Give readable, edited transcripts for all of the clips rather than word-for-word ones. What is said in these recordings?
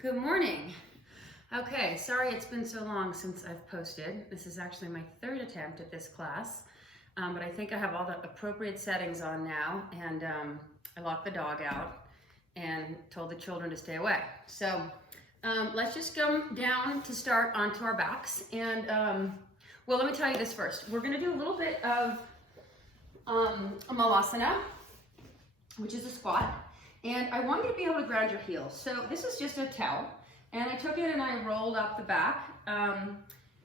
Good morning. Okay, sorry it's been so long since I've posted. This is actually my third attempt at this class, but I think I have all the appropriate settings on now, and I locked the dog out and told the children to stay away. So let's just go down to start onto our backs. And well, let me tell you this first. We're gonna do a little bit of a malasana, which is a squat. And I want you to be able to ground your heels. So this is just a towel, and I took it and I rolled up the back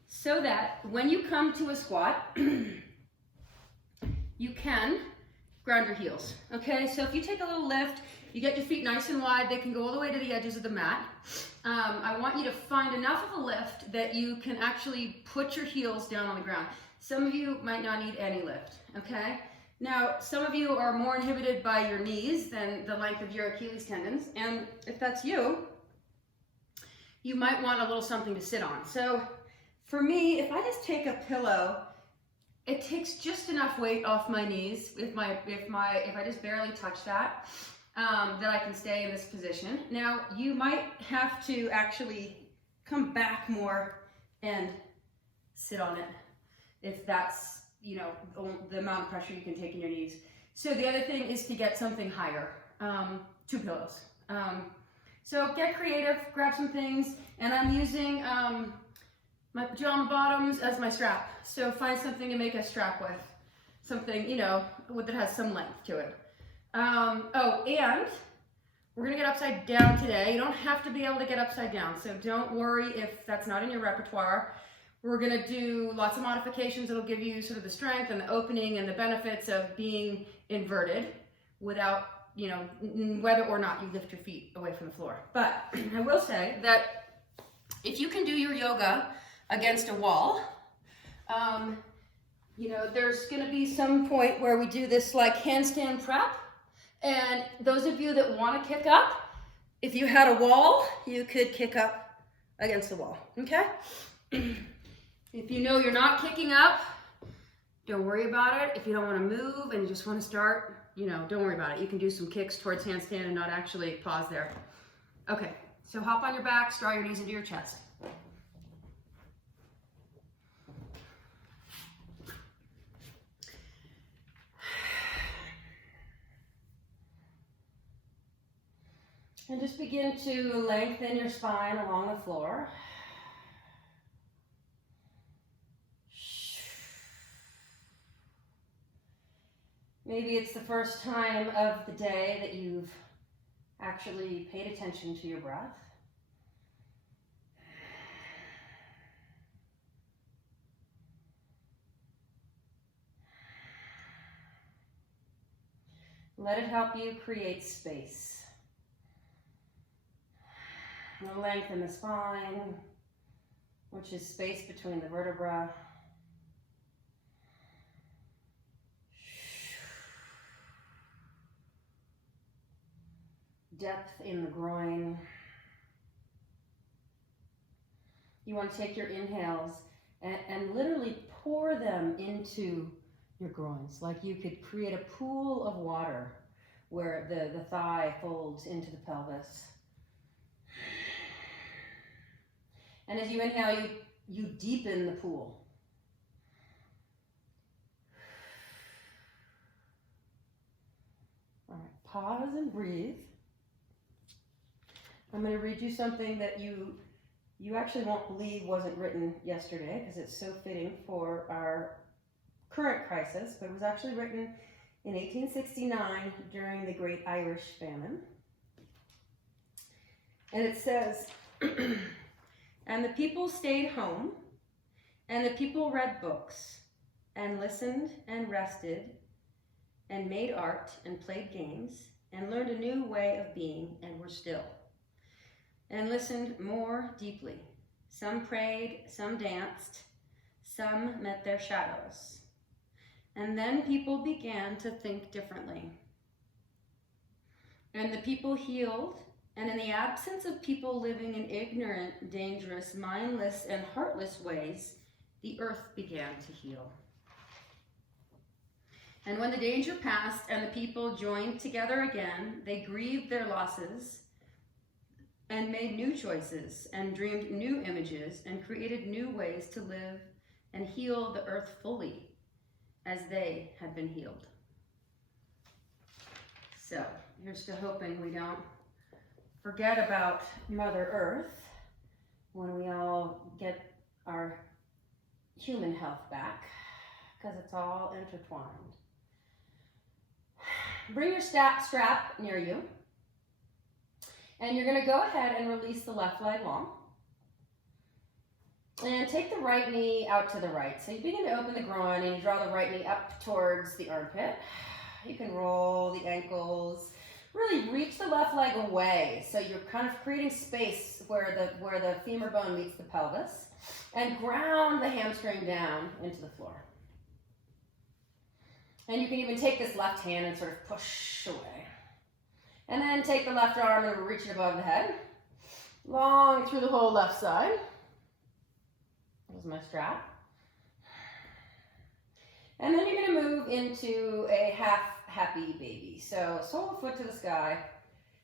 so that when you come to a squat, you can ground your heels. Okay, so if you take a little lift, you get your feet nice and wide, they can go all the way to the edges of the mat. I want you to find enough of a lift that you can actually put your heels down on the ground. Some of you might not need any lift, okay? Now, some of you are more inhibited by your knees than the length of your Achilles tendons, and if that's you, you might want a little something to sit on. So for me, if I just take a pillow, it takes just enough weight off my knees, if I just barely touch that, that I can stay in this position. Now, you might have to actually come back more and sit on it, if that's, you know, the amount of pressure you can take in your knees. So the other thing is to get something higher, 2 pillows. So get creative, grab some things, and I'm using my pajama bottoms as my strap. So find something to make a strap with, something, you know, that has some length to it. Oh, and we're gonna get upside down today. You don't have to be able to get upside down, so don't worry if that's not in your repertoire. We're gonna do lots of modifications that'll give you sort of the strength and the opening and the benefits of being inverted without, you know, whether or not you lift your feet away from the floor. But I will say that if you can do your yoga against a wall, you know, there's gonna be some point where we do this like handstand prep. And those of you that wanna kick up, if you had a wall, you could kick up against the wall, okay? If you know you're not kicking up, don't worry about it. If you don't want to move and you just want to start, you know, don't worry about it. You can do some kicks towards handstand and not actually pause there. Okay, so hop on your back, draw your knees into your chest. And just begin to lengthen your spine along the floor. Maybe it's the first time of the day that you've actually paid attention to your breath. Let it help you create space. And lengthen the spine, which is space between the vertebrae. Depth in the groin. You want to take your inhales and literally pour them into your groins, like you could create a pool of water where the thigh folds into the pelvis. And as you inhale, you deepen the pool. All right, pause and breathe. I'm going to read you something that you actually won't believe wasn't written yesterday, because it's so fitting for our current crisis, but it was actually written in 1869 during the Great Irish Famine. And it says, and the people stayed home, and the people read books, and listened and rested, and made art and played games, and learned a new way of being, and were still. And listened more deeply. Some prayed, some danced, some met their shadows. And then people began to think differently. And the people healed, and in the absence of people living in ignorant, dangerous, mindless, and heartless ways, the earth began to heal. And when the danger passed and the people joined together again, they grieved their losses, and made new choices and dreamed new images and created new ways to live and heal the earth fully as they had been healed. So here's to hoping we don't forget about Mother Earth when we all get our human health back, because it's all intertwined. Bring your strap near you, and you're going to go ahead and release the left leg long. And take the right knee out to the right. So you begin to open the groin and you draw the right knee up towards the armpit. You can roll the ankles. Really reach the left leg away. So you're kind of creating space where the femur bone meets the pelvis. And ground the hamstring down into the floor. And you can even take this left hand and sort of push away. And then take the left arm and reach it above the head. Long through the whole left side. There's my strap. And then you're going to move into a half happy baby. So sole of foot to the sky.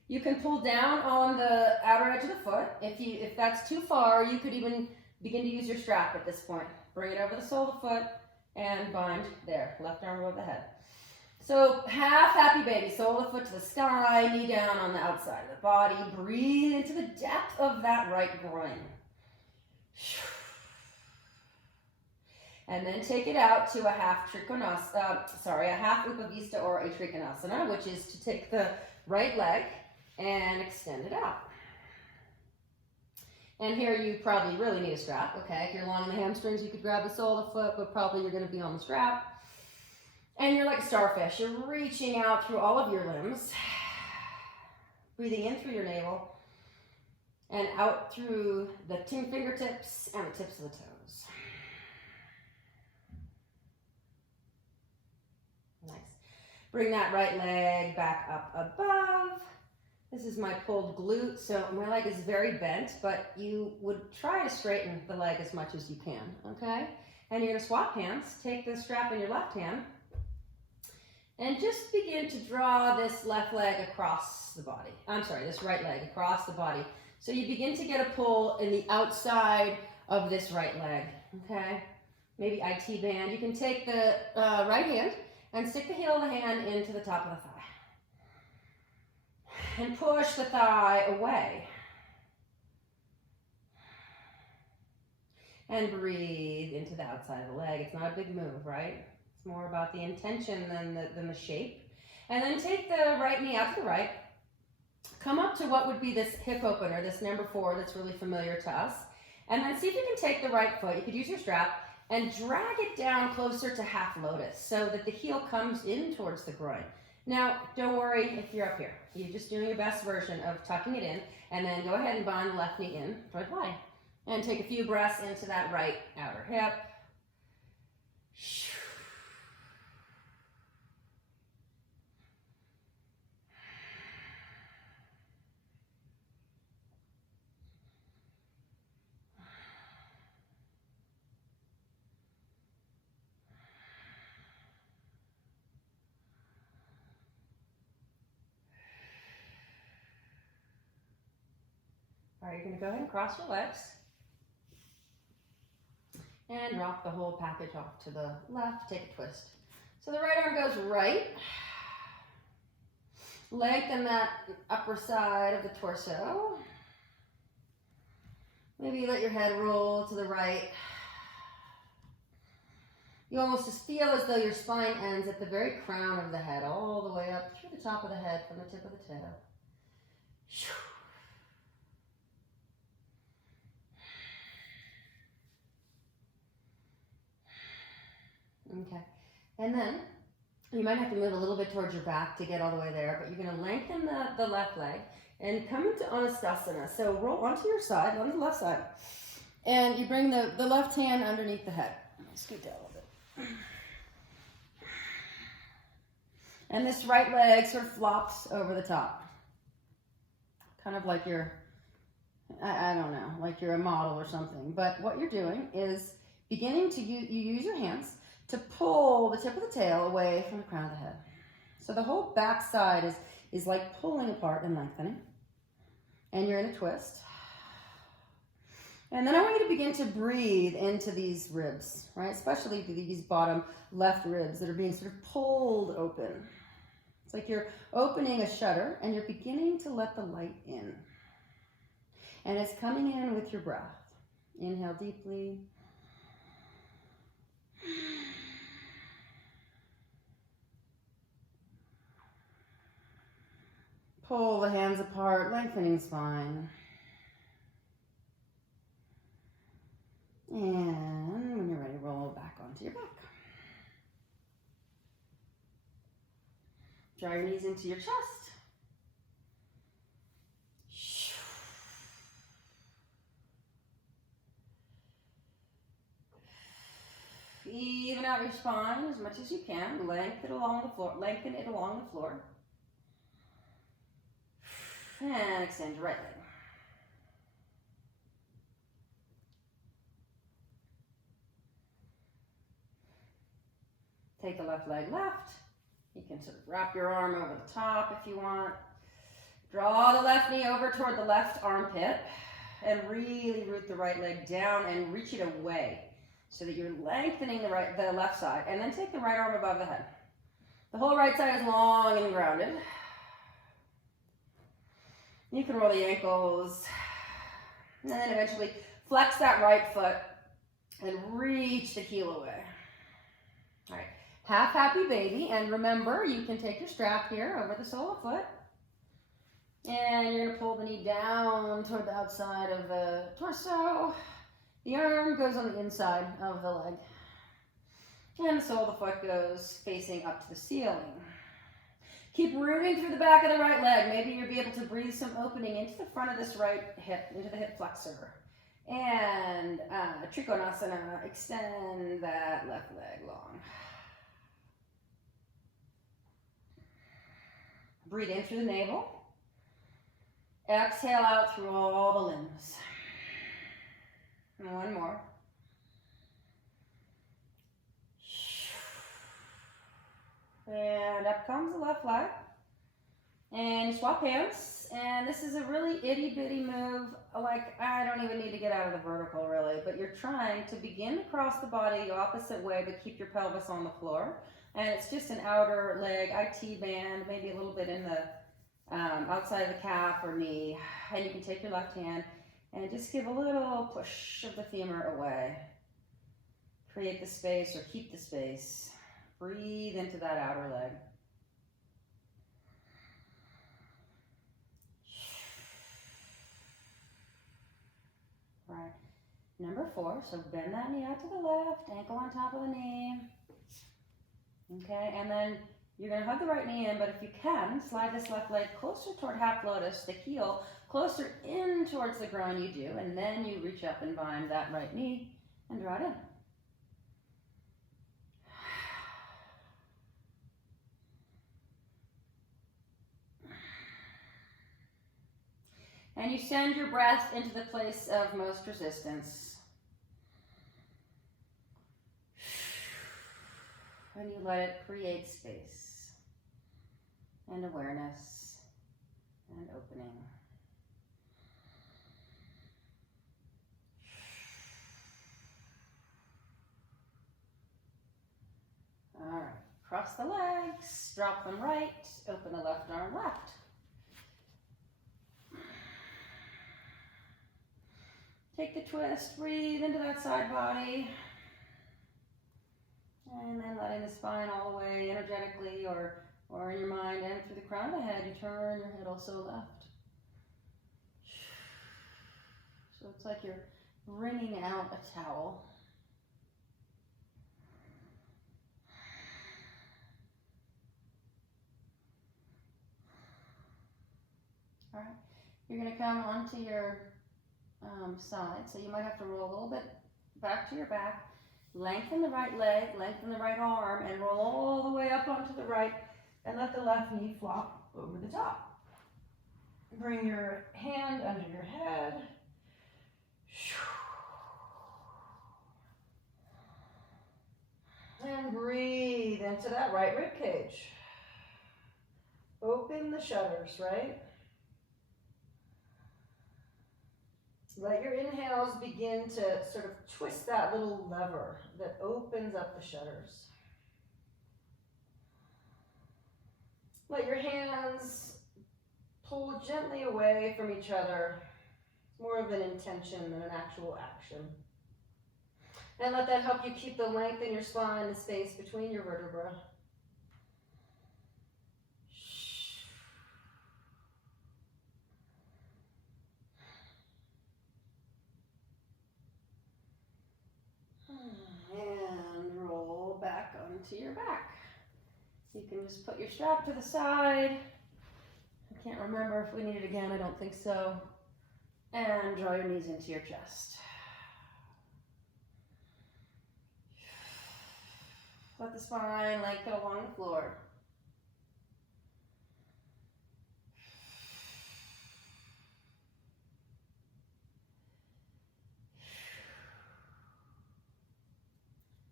You can pull down on the outer edge of the foot. If that's too far, you could even begin to use your strap at this point. Bring it over the sole of the foot and bind there, left arm above the head. So half happy baby, sole of the foot to the sky, knee down on the outside of the body. Breathe into the depth of that right groin. And then take it out to a half a half Upavista or a Trikonasana, which is to take the right leg and extend it out. And here you probably really need a strap, okay? If you're long in the hamstrings, you could grab the sole of the foot, but probably you're gonna be on the strap. And you're like a starfish. You're reaching out through all of your limbs, breathing in through your navel, and out through the fingertips and the tips of the toes. Nice. Bring that right leg back up above. This is my pulled glute, so my leg is very bent, but you would try to straighten the leg as much as you can, okay? And you're gonna swap hands. Take the strap in your left hand and just begin to draw this left leg across the body. This right leg across the body. So you begin to get a pull in the outside of this right leg, okay? Maybe IT band. You can take the right hand and stick the heel of the hand into the top of the thigh. And push the thigh away. And breathe into the outside of the leg. It's not a big move, right? It's more about the intention than the shape. And then take the right knee out to the right. Come up to what would be this hip opener, this number 4 that's really familiar to us. And then see if you can take the right foot. You could use your strap and drag it down closer to half lotus so that the heel comes in towards the groin. Now, don't worry if you're up here. You're just doing your best version of tucking it in, and then go ahead and bind the left knee in toward the body. And take a few breaths into that right outer hip. All right, you're going to go ahead and cross your legs and drop the whole package off to the left. Take a twist. So the right arm goes right. Lengthen that upper side of the torso. Maybe let your head roll to the right. You almost just feel as though your spine ends at the very crown of the head, all the way up through the top of the head from the tip of the tail. Okay, and then you might have to move a little bit towards your back to get all the way there, but you're going to lengthen the left leg and come into Anastasana. So roll onto your side, onto the left side, and you bring the left hand underneath the head. Scoot down a little bit. And this right leg sort of flops over the top. Kind of like you're, I don't know, like you're a model or something. But what you're doing is beginning to you use your hands to pull the tip of the tail away from the crown of the head. So the whole back side is like pulling apart and lengthening. And you're in a twist. And then I want you to begin to breathe into these ribs, right? Especially these bottom left ribs that are being sort of pulled open. It's like you're opening a shutter and you're beginning to let the light in. And it's coming in with your breath. Inhale deeply. Pull the hands apart, lengthening spine. And when you're ready, roll back onto your back. Draw your knees into your chest. Even out your spine as much as you can. Lengthen it along the floor. Lengthen it along the floor. And extend your right leg. Take the left leg left. You can sort of wrap your arm over the top if you want. Draw the left knee over toward the left armpit and really root the right leg down and reach it away so that you're lengthening the left side. And then take the right arm above the head. The whole right side is long and grounded. You can roll the ankles and then eventually flex that right foot and reach the heel away. All right. Half happy baby, and remember you can take your strap here over the sole of foot and you're going to pull the knee down toward the outside of the torso. The arm goes on the inside of the leg and the sole of the foot goes facing up to the ceiling. Keep rooting through the back of the right leg. Maybe you'll be able to breathe some opening into the front of this right hip, into the hip flexor. And Trikonasana, extend that left leg long. Breathe in through the navel. Exhale out through all the limbs. And one more. And up comes the left leg. And you swap hands. And this is a really itty bitty move. Like, I don't even need to get out of the vertical really, but you're trying to begin to cross the body the opposite way, but keep your pelvis on the floor. And it's just an outer leg, IT band, maybe a little bit in the outside of the calf or knee. And you can take your left hand and just give a little push of the femur away. Create the space or keep the space. Breathe into that outer leg. All right, number 4, so bend that knee out to the left, ankle on top of the knee. Okay, and then you're going to hug the right knee in, but if you can, slide this left leg closer toward half lotus, the heel closer in towards the ground you do, and then you reach up and bind that right knee and draw it in. And you send your breath into the place of most resistance. And you let it create space and awareness and opening. All right, cross the legs, drop them right, open the left arm left. Take the twist, breathe into that side body. And then letting the spine all the way energetically or in your mind and through the crown of the head, you turn your head also left. So it's like you're wringing out a towel. All right, you're going to come onto your side, so you might have to roll a little bit back to your back. Lengthen the right leg, lengthen the right arm, and roll all the way up onto the right, and let the left knee flop over the top. Bring your hand under your head. And breathe into that right rib cage. Open the shutters, right? Let your inhales begin to sort of twist that little lever that opens up the shutters. Let your hands pull gently away from each other. It's more of an intention than an actual action. And let that help you keep the length in your spine, the space between your vertebrae. And roll back onto your back. You can just put your strap to the side. I can't remember if we need it again, I don't think so. And draw your knees into your chest. Let the spine lengthen along the floor.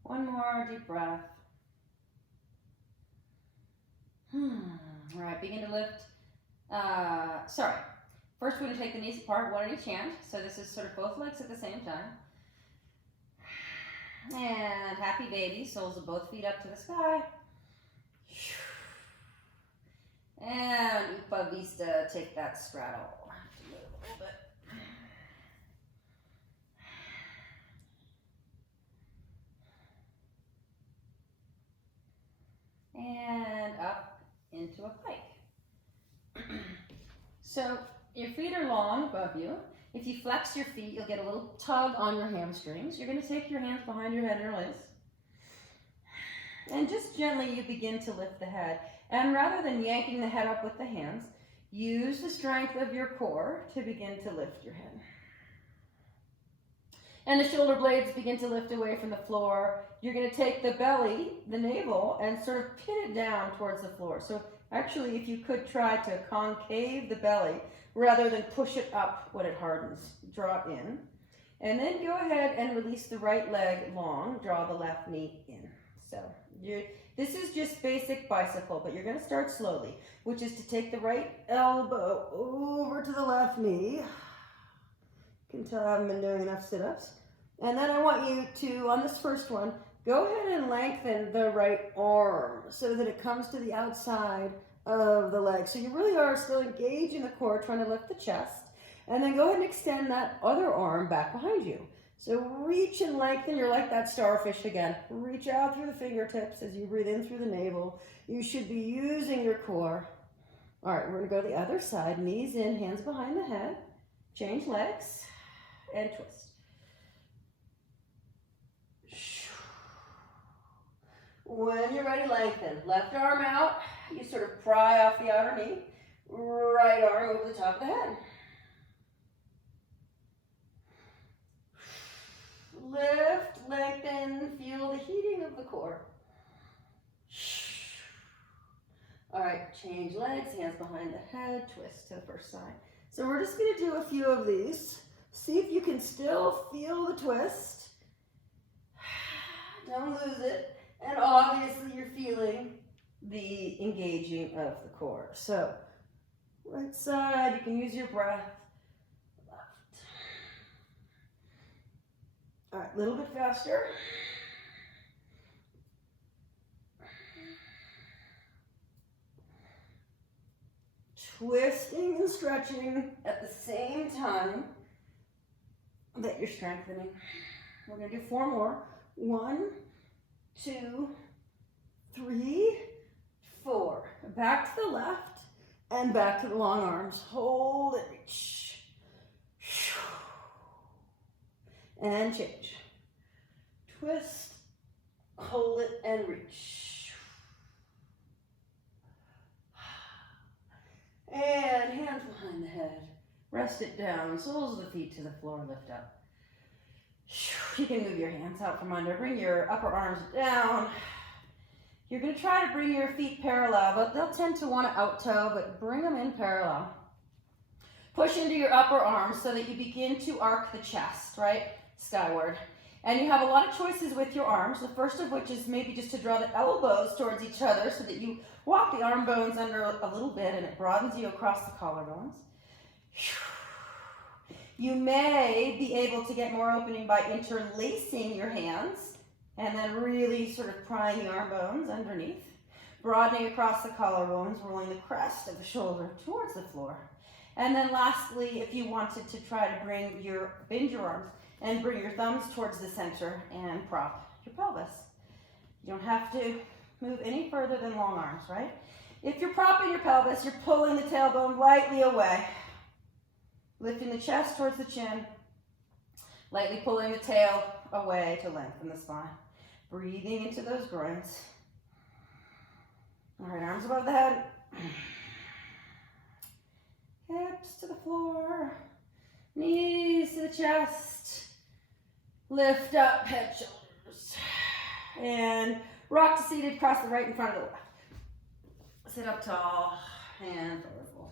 One more deep breath. All right, begin to lift. First we're going to take the knees apart, one at each hand. So this is sort of both legs at the same time. And happy baby, soles of both feet up to the sky. And Upavista, take that straddle. Move a little bit. And up into a pike. So your feet are long above you. If you flex your feet, you'll get a little tug on your hamstrings. You're going to take your hands behind your head and release. And just gently you begin to lift the head. And rather than yanking the head up with the hands, use the strength of your core to begin to lift your head. And the shoulder blades begin to lift away from the floor. You're going to take the belly, the navel, and sort of pin it down towards the floor. So actually, if you could try to concave the belly rather than push it up when it hardens, draw it in. And then go ahead and release the right leg long, draw the left knee in. So this is just basic bicycle, but you're going to start slowly, which is to take the right elbow over to the left knee. You can tell I haven't been doing enough sit-ups. And then I want you to, on this first one, go ahead and lengthen the right arm so that it comes to the outside of the leg. So you really are still engaging the core, trying to lift the chest. And then go ahead and extend that other arm back behind you. So reach and lengthen. You're like that starfish again. Reach out through the fingertips as you breathe in through the navel. You should be using your core. All right, we're going to go to the other side. Knees in, hands behind the head. Change legs and twist. When you're ready, lengthen. Left arm out. You sort of pry off the outer knee. Right arm over the top of the head. Lift, lengthen, feel the heating of the core. All right, change legs, hands behind the head, twist to the first side. So we're just going to do a few of these. See if you can still feel the twist. Don't lose it. And obviously you're feeling the engaging of the core. So, right side, you can use your breath. Left. All right, a little bit faster. Twisting and stretching at the same time that you're strengthening. We're going to do 4 more. 1, 2, 3, 4. Back to the left and back to the long arms. Hold and reach. And change. Twist, hold it and reach. And hands behind the head. Rest it down. Soles of the feet to the floor. Lift up. You can move your hands out from under. Bring your upper arms down. You're going to try to bring your feet parallel, but they'll tend to want to out toe, but bring them in parallel. Push into your upper arms so that you begin to arc the chest, right? Skyward. And you have a lot of choices with your arms. The first of which is maybe just to draw the elbows towards each other so that you walk the arm bones under a little bit and it broadens you across the collarbones. You may be able to get more opening by interlacing your hands and then really sort of prying the arm bones underneath, broadening across the collarbones, rolling the crest of the shoulder towards the floor. And then lastly, if you wanted to try to bend your arms and bring your thumbs towards the center and prop your pelvis. You don't have to move any further than long arms, right? If you're propping your pelvis, you're pulling the tailbone lightly away, lifting the chest towards the chin, lightly pulling the tail away to lengthen the spine. Breathing into those groins. All right, arms above the head. Hips to the floor. Knees to the chest. Lift up, head, shoulders. And rock to seated, cross the right in front of the left. Sit up tall and forward fold.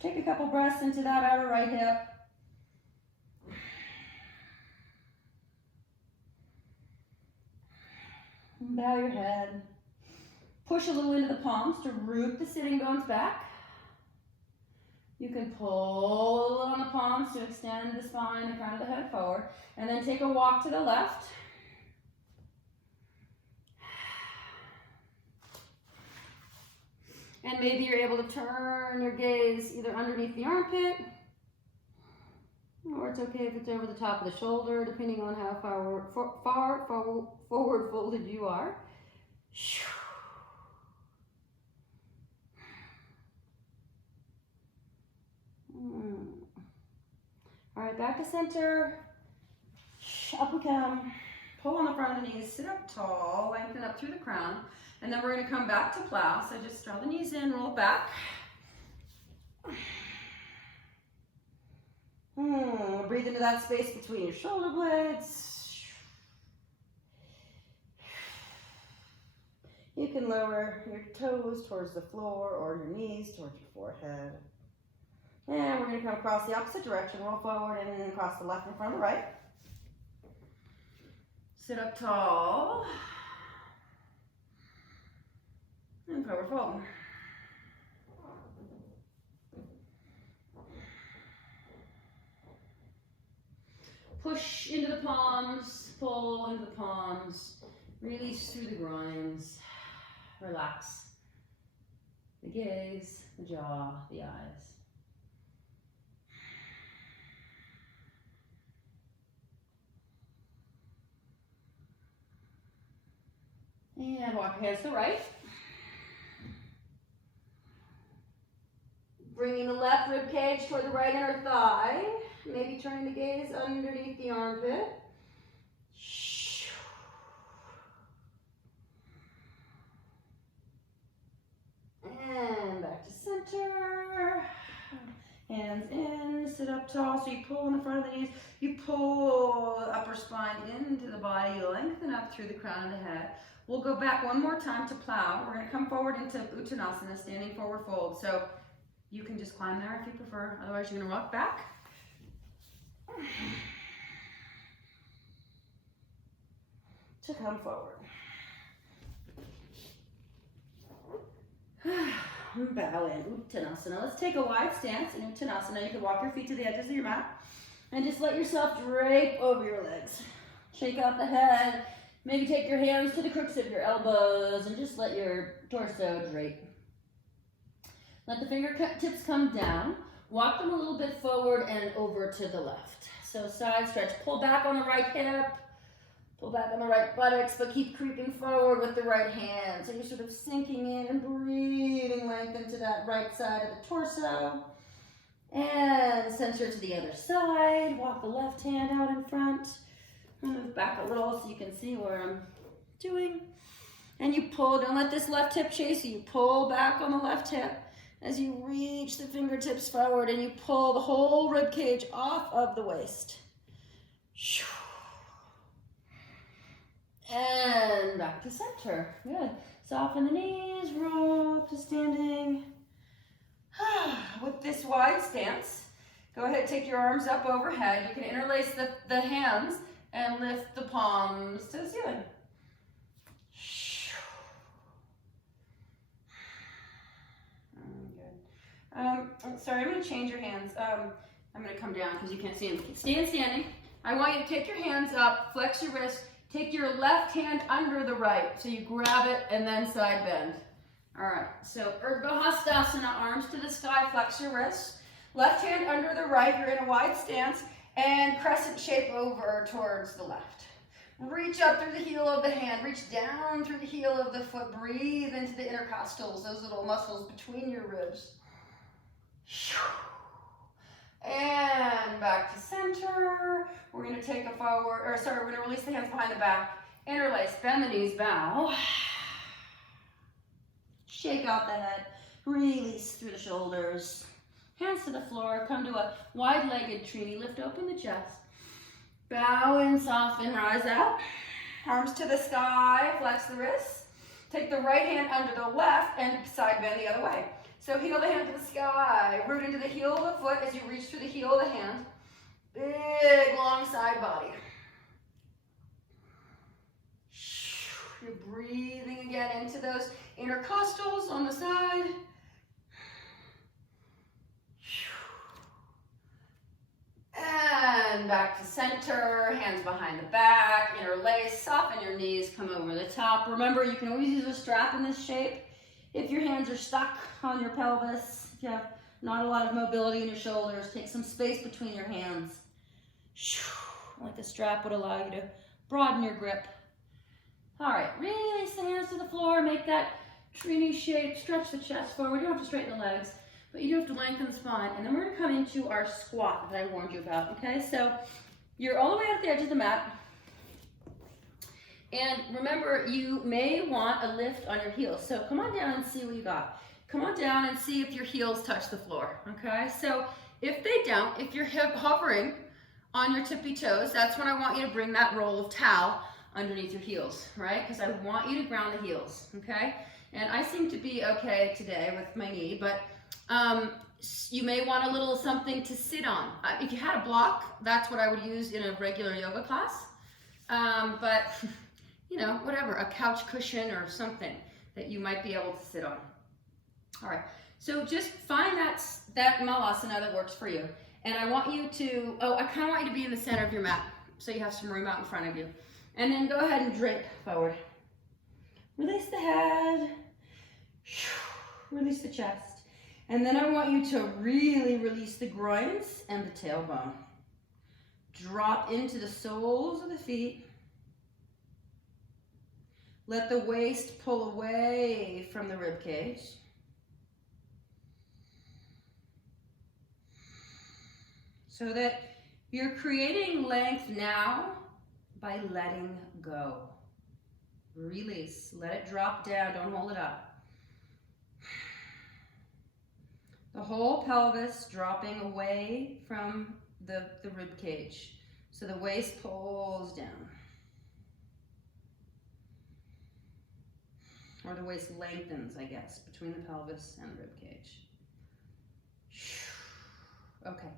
Take a couple breaths into that outer right hip. Bow your head. Push a little into the palms to root the sitting bones back. You can pull a little on the palms to extend the spine and crown of the head forward. And then take a walk to the left. And maybe you're able to turn your gaze either underneath the armpit, or it's okay if it's over the top of the shoulder, depending on how far forward folded you are. All right, back to center. Up we come. Pull on the front of the knees, sit up tall, lengthen up through the crown, and then we're going to come back to plow. So just draw the knees in, roll back. Breathe into that space between your shoulder blades. You can lower your toes towards the floor or your knees towards your forehead. And we're going to come across the opposite direction. Roll forward and across the left in front of the right. Sit up tall. And forward fold. Push into the palms, pull into the palms, release through the groins, relax the gaze, the jaw, the eyes. And walk your hands to the right. Bringing the left rib cage toward the right inner thigh. Maybe turning the gaze underneath the armpit. And back to center. Hands in, sit up tall. So you pull in the front of the knees. You pull the upper spine into the body, lengthen up through the crown of the head. We'll go back one more time to plow. We're going to come forward into Uttanasana, standing forward fold. So you can just climb there if you prefer. Otherwise, you're going to rock back. To come forward. Bow in Uttanasana. Let's take a wide stance in Uttanasana. You can walk your feet to the edges of your mat and just let yourself drape over your legs. Shake out the head. Maybe take your hands to the crooks of your elbows and just let your torso drape. Let the fingertips come down. Walk them a little bit forward and over to the left. So side stretch. Pull back on the right hip. Pull back on the right buttocks, but keep creeping forward with the right hand. So you're sort of sinking in and breathing length into that right side of the torso. And center to the other side. Walk the left hand out in front. Move back a little so you can see where I'm doing. And you pull. Don't let this left hip chase you. You pull back on the left hip as you reach the fingertips forward and you pull the whole rib cage off of the waist. And back to center. Good. Soften the knees, roll up to standing. With this wide stance, go ahead, take your arms up overhead. You can interlace the hands and lift the palms to the ceiling. Good. Sorry, I'm going to change your hands. I'm going to come down because you can't see them. Stand standing. I want you to take your hands up, flex your wrist, take your left hand under the right. So you grab it and then side bend. All right, so Urdhva Hastasana, arms to the sky, flex your wrists. Left hand under the right, you're in a wide stance, and crescent shape over towards the left. Reach up through the heel of the hand, reach down through the heel of the foot, breathe into the intercostals, those little muscles between your ribs. And back to center. We're going to take a forward, or sorry, we're going to release the hands behind the back, interlace, bend the knees, bow. Shake out the head, release through the shoulders. Hands to the floor, come to a wide-legged Trini, lift open the chest. Bow in, soften, rise out. Arms to the sky, flex the wrists. Take the right hand under the left and side bend the other way. So heel the hand to the sky, root into the heel of the foot as you reach through the heel of the hand. Big, long side body. You're breathing again into those intercostals on the side. And back to center, hands behind the back, interlace, soften your knees, come over the top. Remember, you can always use a strap in this shape. If your hands are stuck on your pelvis, if you have not a lot of mobility in your shoulders, take some space between your hands. Like the strap would allow you to broaden your grip. All right, release the hands to the floor, make that Trini shape, stretch the chest forward. You don't have to straighten the legs, but you do have to lengthen the spine. And then we're gonna come into our squat that I warned you about, okay? So you're all the way at the edge of the mat. And remember, you may want a lift on your heels. So come on down and see what you got. Come on down and see if your heels touch the floor, okay? So if they don't, if you're hovering on your tippy toes, that's when I want you to bring that roll of towel underneath your heels, right? Because I want you to ground the heels, okay? And I seem to be okay today with my knee, but you may want a little something to sit on. If you had a block, that's what I would use in a regular yoga class. But you know, whatever, a couch cushion or something that you might be able to sit on. All right, so just find that malasana that works for you. And I want you to, I kind of want you to be in the center of your mat so you have some room out in front of you. And then go ahead and drape forward. Release the head, release the chest. And then I want you to really release the groins and the tailbone. Drop into the soles of the feet. Let the waist pull away from the rib cage. So that you're creating length now by letting go. Release, let it drop down, don't hold it up. The whole pelvis dropping away from the rib cage. So the waist pulls down. Or the waist lengthens, I guess, between the pelvis and the rib cage. Okay,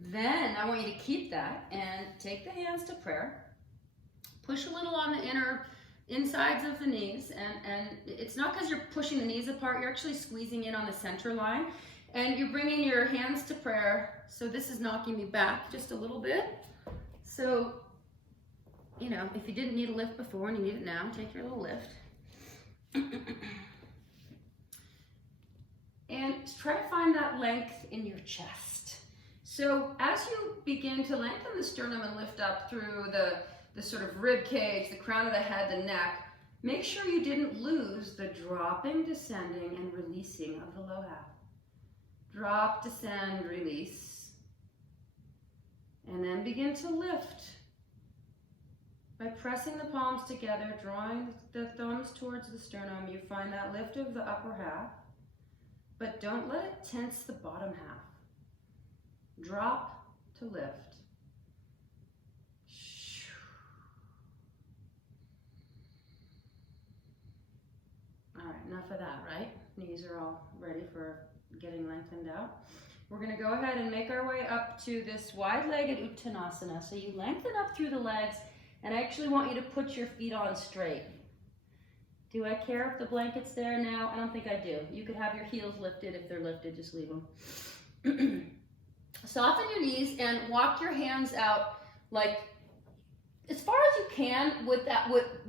then I want you to keep that and take the hands to prayer. Push a little on the inner insides of the knees, and it's not because you're pushing the knees apart, you're actually squeezing in on the center line, and you're bringing your hands to prayer. So this is knocking me back just a little bit. So, you know, if you didn't need a lift before and you need it now, take your little lift. And try to find that length in your chest. So as you begin to lengthen the sternum and lift up through the sort of rib cage, the crown of the head, the neck, make sure you didn't lose the dropping, descending, and releasing of the low half. Drop, descend, release. And then begin to lift. By pressing the palms together, drawing the thumbs towards the sternum, you find that lift of the upper half, but don't let it tense the bottom half. Drop to lift. All right, enough of that, right? Knees are all ready for getting lengthened out. We're gonna go ahead and make our way up to this wide-legged Uttanasana. So you lengthen up through the legs, and I actually want you to put your feet on straight. Do I care if the blanket's there now? I don't think I do. You could have your heels lifted. If they're lifted, just leave them. Soften your knees and walk your hands out like as far as you can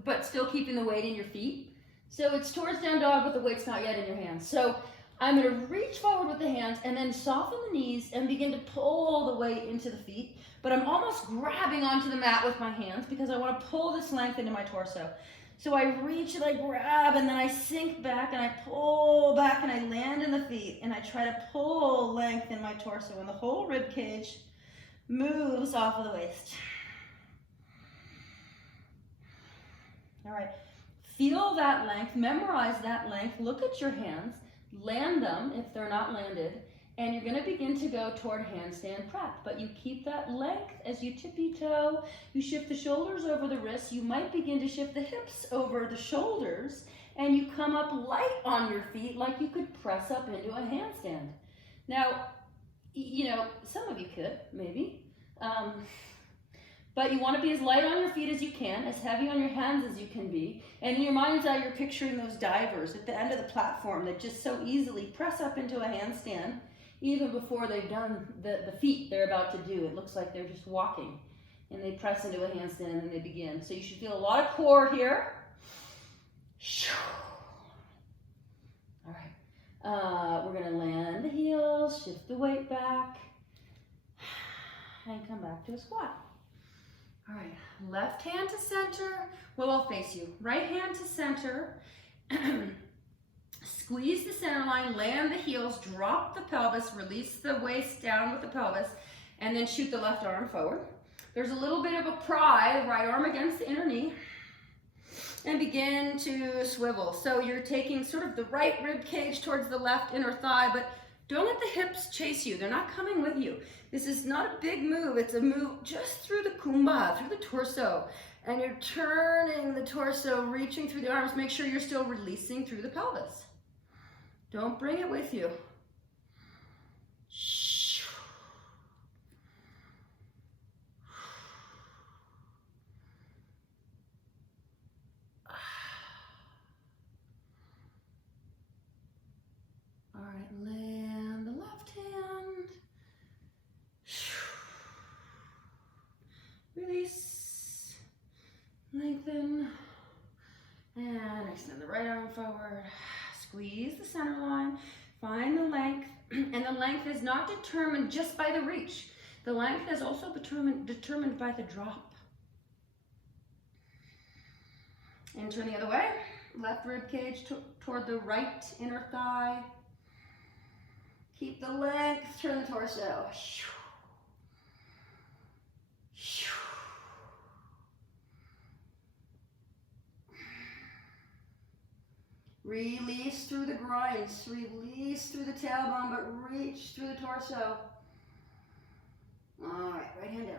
but still keeping the weight in your feet. So it's towards down dog, but the weight's not yet in your hands. So I'm going to reach forward with the hands and then soften the knees and begin to pull the weight into the feet. But I'm almost grabbing onto the mat with my hands because I want to pull this length into my torso. So I reach and I grab and then I sink back and I pull back and I land in the feet and I try to pull length in my torso and the whole rib cage moves off of the waist. All right, feel that length, memorize that length, look at your hands, land them if they're not landed, and you're going to begin to go toward handstand prep. But you keep that length as you tippy toe. You shift the shoulders over the wrists. You might begin to shift the hips over the shoulders, and you come up light on your feet like you could press up into a handstand. Now, you know, some of you could, maybe. But you want to be as light on your feet as you can, as heavy on your hands as you can be. And in your mind's eye, you're picturing those divers at the end of the platform that just so easily press up into a handstand, even before they've done the feat they're about to do. It looks like they're just walking. And they press into a handstand and then they begin. So you should feel a lot of core here. All right. We're going to land the heels, shift the weight back, and come back to a squat. All right, left hand to center. Well, I'll face you. Right hand to center. Squeeze the center line, land the heels, drop the pelvis, release the waist down with the pelvis, and then shoot the left arm forward. There's a little bit of a pry, right arm against the inner knee, and begin to swivel. So you're taking sort of the right rib cage towards the left inner thigh, but don't let the hips chase you. They're not coming with you. This is not a big move. It's a move just through the kumba, through the torso. And you're turning the torso, reaching through the arms. Make sure you're still releasing through the pelvis. Don't bring it with you. All right, land the left hand. Release, lengthen, and extend the right arm forward. Squeeze the center line, find the length, and the length is not determined just by the reach. The length is also determined by the drop. And turn the other way, left rib cage toward the right inner thigh. Keep the length, turn the torso. Release through the groins, release through the tailbone, but reach through the torso. All right, right hand down.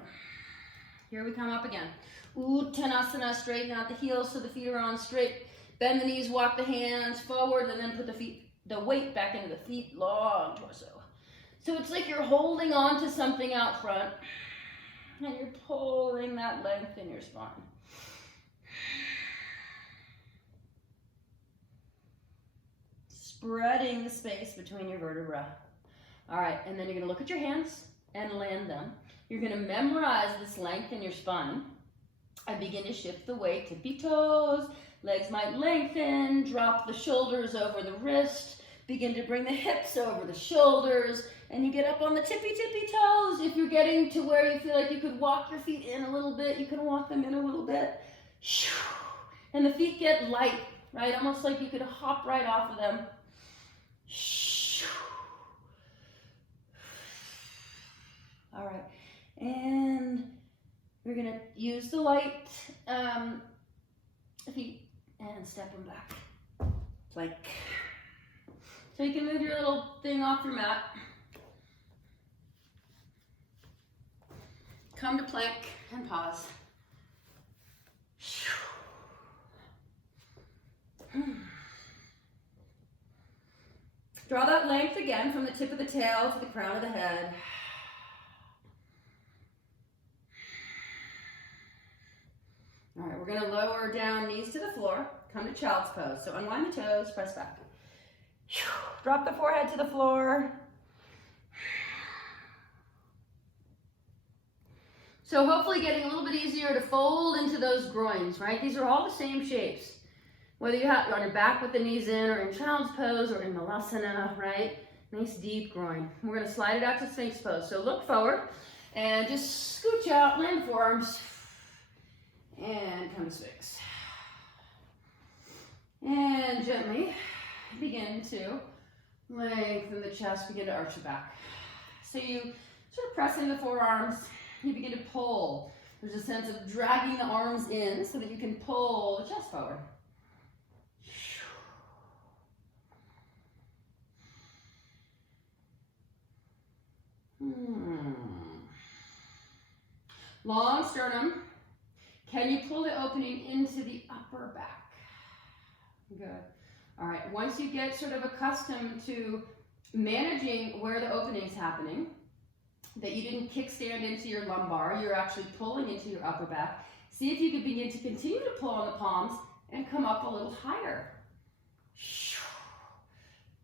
Here we come up again. Uttanasana, straighten out the heels so the feet are on straight. Bend the knees, walk the hands forward, and then put the weight back into the feet, long torso. So it's like you're holding on to something out front, and you're pulling that length in your spine. Spreading the space between your vertebrae. All right, and then you're gonna look at your hands and land them. You're gonna memorize this length in your spine. I begin to shift the weight, tippy toes, legs might lengthen, drop the shoulders over the wrist, begin to bring the hips over the shoulders, and you get up on the tippy toes. If you're getting to where you feel like you could walk your feet in a little bit, you can walk them in a little bit. And the feet get light, right? Almost like you could hop right off of them. All right, and we're gonna use the light feet and step them back, plank. So you can move your little thing off your mat. Come to plank and pause. Draw that length again from the tip of the tail to the crown of the head. All right, we're gonna lower down knees to the floor. come to child's pose. So unwind the toes, press back. Drop the forehead to the floor. So hopefully getting a little bit easier to fold into those groins, right? These are all the same shapes. Whether you're on your back with the knees in, or in child's pose, or in malasana, right? Nice deep groin. We're gonna slide it out to Sphinx pose. So look forward and just scooch out, land the forearms, and come to Sphinx. And gently begin to lengthen the chest, begin to arch the back. So you sort of press in the forearms, you begin to pull. There's a sense of dragging the arms in so that you can pull the chest forward. Long sternum. Can you pull the opening into the upper back? Good. All right, once you get sort of accustomed to managing where the opening's happening, that you didn't kickstand into your lumbar, you're actually pulling into your upper back. See if you can begin to continue to pull on the palms and come up a little higher.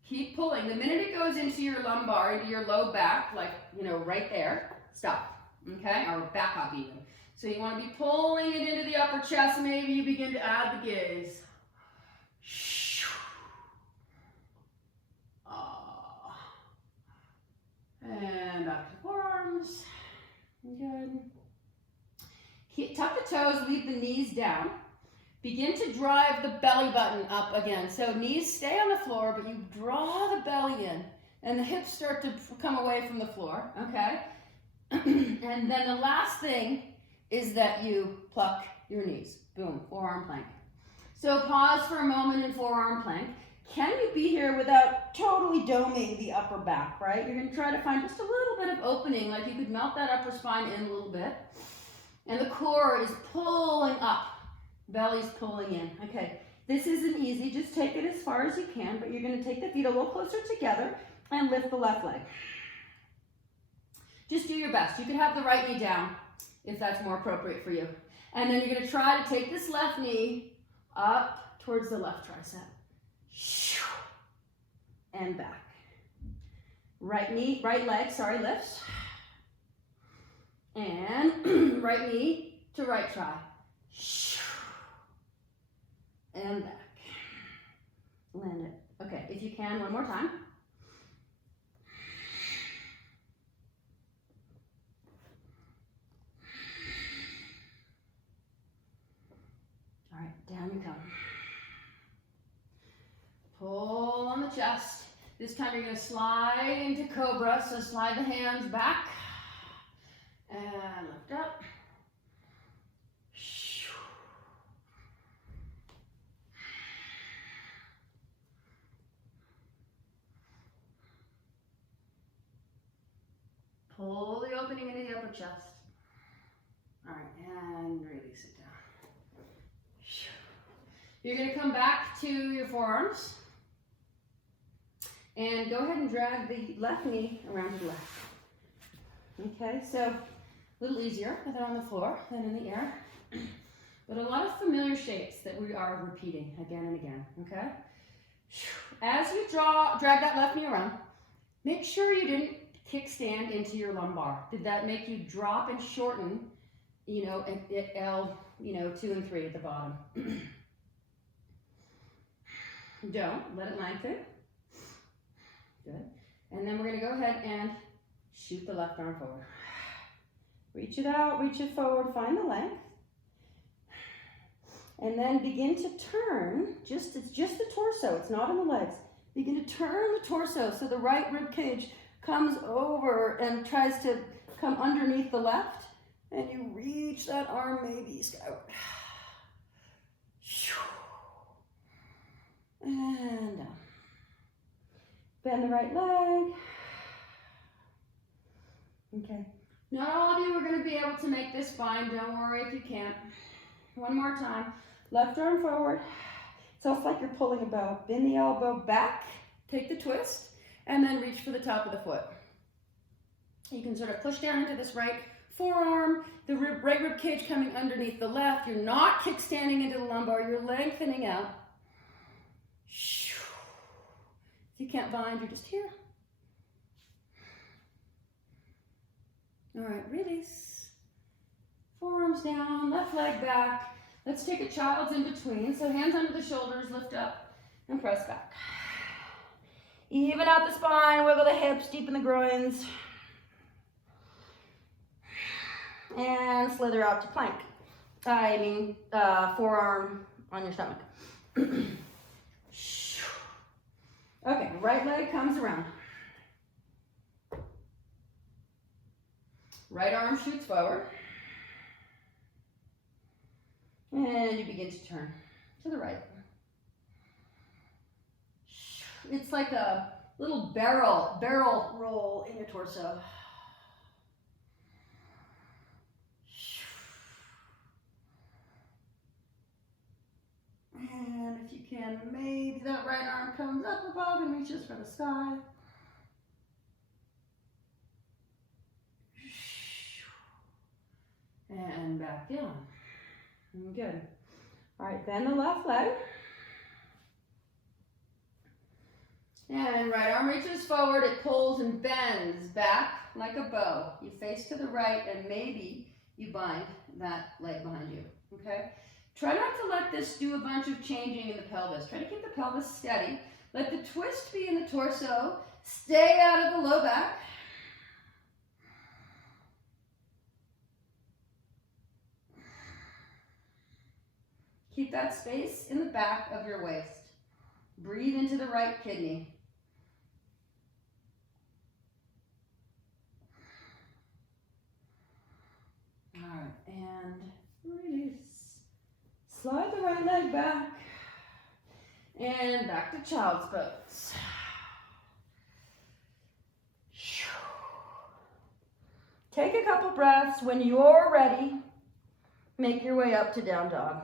Keep pulling. The minute it goes into your lumbar, into your low back, like, you know, right there, stop, okay? Or back up even. So you want to be pulling it into the upper chest. Maybe you begin to add the gaze. And back to the forearms. Good. Tuck the toes, leave the knees down. Begin to drive the belly button up again. So knees stay on the floor, but you draw the belly in. And the hips start to come away from the floor, okay? And then the last thing is that you pluck your knees. Boom, forearm plank. So pause for a moment in forearm plank. Can you be here without totally doming the upper back, right? You're gonna try to find just a little bit of opening, like you could melt that upper spine in a little bit. And the core is pulling up, belly's pulling in. Okay, this isn't easy, just take it as far as you can, but you're gonna take the feet a little closer together and lift the left leg. Just do your best. You can have the right knee down if that's more appropriate for you. And then you're gonna try to take this left knee up towards the left tricep. And back. Right leg lifts. And right knee to right tri. And back. Land it. Okay, if you can, one more time. All right, down you come. Pull on the chest. This time you're going to slide into cobra, so slide the hands back and lift up. Pull the opening into the upper chest. All right, and release it down. You're going to come back to your forearms. And go ahead and drag the left knee around the left. Okay, so a little easier with it on the floor than in the air. But a lot of familiar shapes that we are repeating again and again, okay? As you drag that left knee around, make sure you didn't kickstand into your lumbar. Did that make you drop and shorten, you know, at L, you know, 2 and 3 at the bottom? Don't, let it lengthen. Good. And then we're going to go ahead and shoot the left arm forward. Reach it out, reach it forward, find the length. And then begin to turn, it's just the torso, it's not in the legs. Begin to turn the torso so the right rib cage comes over and tries to come underneath the left. And you reach that arm maybe skyward. And down. Bend the right leg. Okay. Not all of you are going to be able to make this fine. Don't worry if you can't. One more time. Left arm forward. It's almost like you're pulling a bow. Bend the elbow back. Take the twist. And then reach for the top of the foot. You can sort of push down into this right forearm, the right rib cage coming underneath the left. You're not kickstanding into the lumbar, you're lengthening out. If you can't bind, you're just here. All right, release. Forearms down, left leg back. Let's take a child's in between. So hands under the shoulders, lift up and press back. Even out the spine, wiggle the hips, deepen the groins. And slither out to plank. Forearm on your stomach. Okay, right leg comes around. Right arm shoots forward. And you begin to turn to the right. It's like a little barrel roll in your torso. And if you can, maybe that right arm comes up above and reaches for the sky. And back down. Good. All right, bend the left leg. And right arm reaches forward, it pulls and bends back like a bow. You face to the right and maybe you bind that leg behind you, okay? Try not to let this do a bunch of changing in the pelvis. Try to keep the pelvis steady. Let the twist be in the torso. Stay out of the low back. Keep that space in the back of your waist. Breathe into the right kidney. All right, and release. Slide the right leg back. And back to child's pose. Take a couple breaths. When you're ready, make your way up to down dog.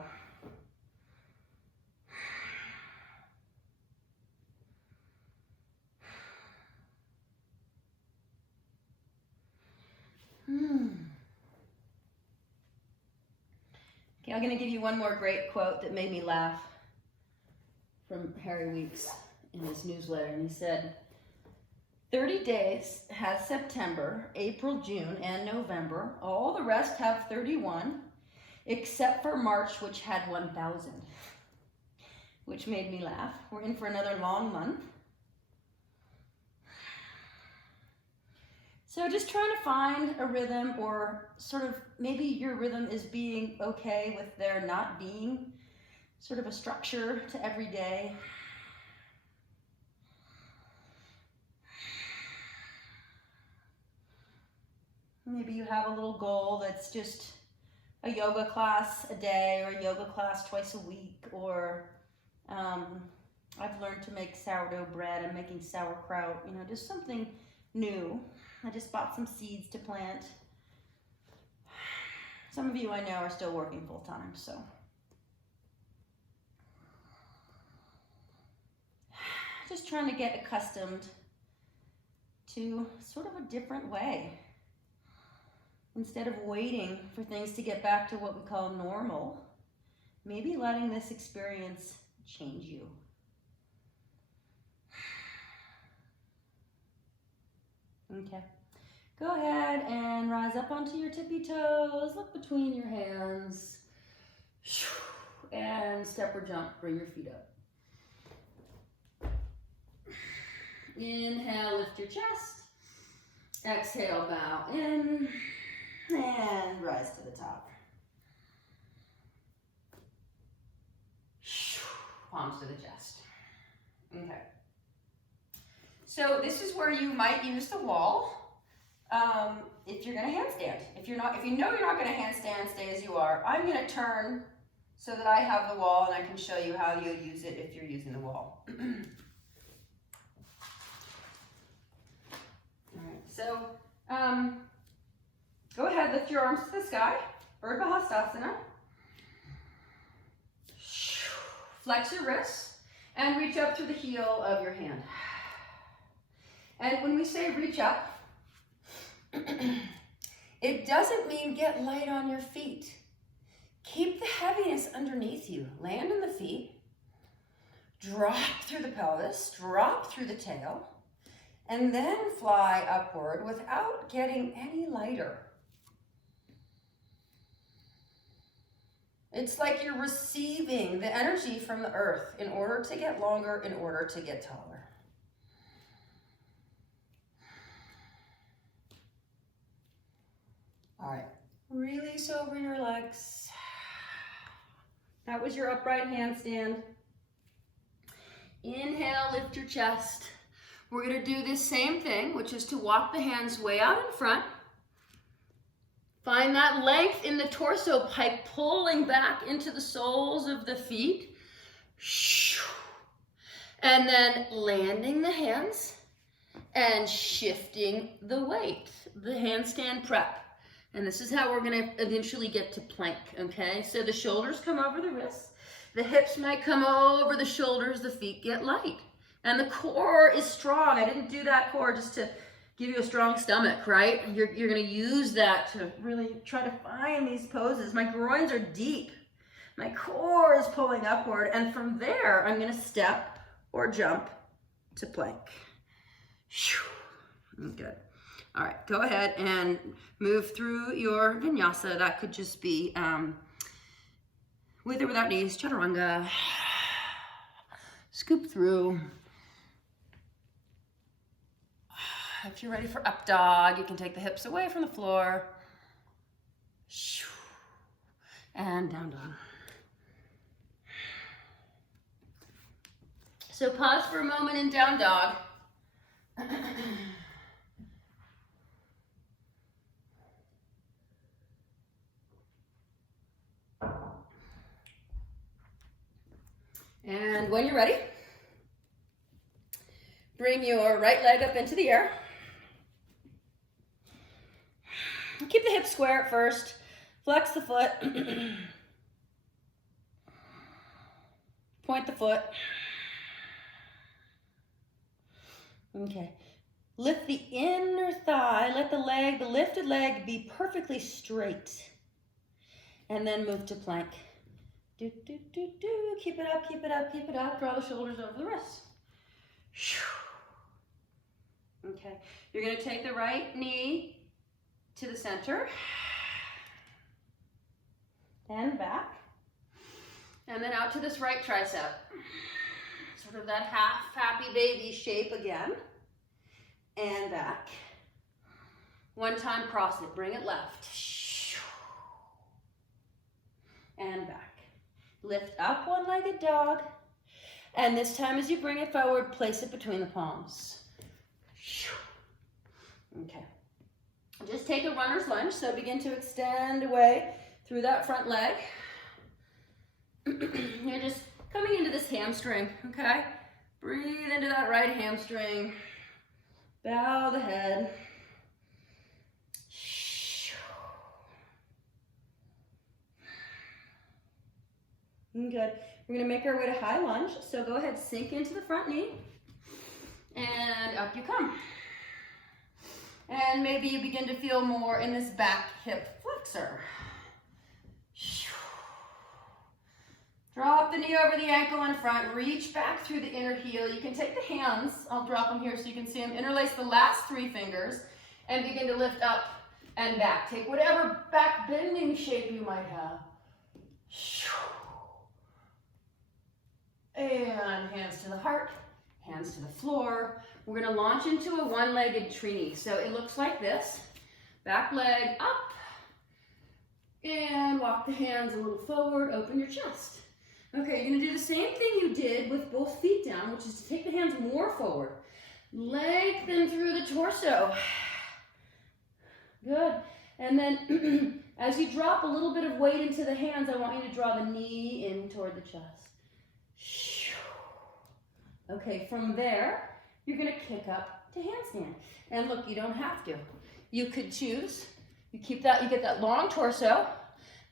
Okay, I'm going to give you one more great quote that made me laugh from Harry Weeks in his newsletter. And he said, 30 days has September, April, June, and November. All the rest have 31, except for March, which had 1,000, which made me laugh. We're in for another long month. So just trying to find a rhythm, or sort of maybe your rhythm is being okay with there not being sort of a structure to every day. Maybe you have a little goal that's just a yoga class a day, or a yoga class twice a week, or I've learned to make sourdough bread. I'm making sauerkraut, you know, just something new. I just bought some seeds to plant. Some of you I know are still working full time, so. Just trying to get accustomed to sort of a different way. Instead of waiting for things to get back to what we call normal, maybe letting this experience change you. Okay, go ahead and rise up onto your tippy toes, look between your hands, and step or jump, bring your feet up. Inhale, lift your chest. Exhale, bow in, and rise to the top. Palms to the chest. Okay. So this is where you might use the wall if you're going to handstand. If you know you're not going to handstand, stay as you are. I'm going to turn so that I have the wall, and I can show you how you use it if you're using the wall. All right. So go ahead, lift your arms to the sky, Urdhva Hastasana. Flex your wrists and reach up through the heel of your hand. And when we say reach up, It doesn't mean get light on your feet. Keep the heaviness underneath you. Land in the feet. Drop through the pelvis, drop through the tail, and then fly upward without getting any lighter. It's like you're receiving the energy from the earth in order to get longer, in order to get taller. All right, release over your legs. That was your upright handstand. Inhale, lift your chest. We're gonna do this same thing, which is to walk the hands way out in front. Find that length in the torso by pulling back into the soles of the feet. And then landing the hands and shifting the weight, the handstand prep. And this is how we're gonna eventually get to plank, okay? So the shoulders come over the wrists. The hips might come over the shoulders, the feet get light. And the core is strong. I didn't do that core just to give you a strong stomach, right? You're gonna use that to really try to find these poses. My groins are deep. My core is pulling upward. And from there, I'm gonna step or jump to plank. Good. All right, go ahead and move through your vinyasa. That could just be with or without knees, chaturanga. Scoop through. If you're ready for up dog, you can take the hips away from the floor. And down dog. So pause for a moment in down dog. And when you're ready, bring your right leg up into the air. Keep the hips square at first. Flex the foot. Point the foot. Okay. Lift the inner thigh. Let the lifted leg be perfectly straight. And then move to plank. Do, do, do, do. Keep it up, keep it up, keep it up. Draw the shoulders over the wrists. Okay. You're going to take the right knee to the center. And back. And then out to this right tricep. Sort of that half happy baby shape again. And back. One time cross it. Bring it left. And back. Lift up one-legged dog. And this time as you bring it forward, place it between the palms. Okay. Just take a runner's lunge. So begin to extend away through that front leg. You're just coming into this hamstring, okay? Breathe into that right hamstring. Bow the head. Good. We're going to make our way to high lunge. So go ahead, sink into the front knee. And up you come. And maybe you begin to feel more in this back hip flexor. Drop the knee over the ankle in front. Reach back through the inner heel. You can take the hands. I'll drop them here so you can see them. Interlace the last 3 fingers and begin to lift up and back. Take whatever back bending shape you might have. And hands to the heart, hands to the floor. We're going to launch into a one-legged trini. So it looks like this. Back leg up. And walk the hands a little forward. Open your chest. Okay, you're going to do the same thing you did with both feet down, which is to take the hands more forward. Lengthen through the torso. Good. And then as you drop a little bit of weight into the hands, I want you to draw the knee in toward the chest. Okay, from there, you're going to kick up to handstand. And look, you don't have to. You could choose. You keep that, you get that long torso.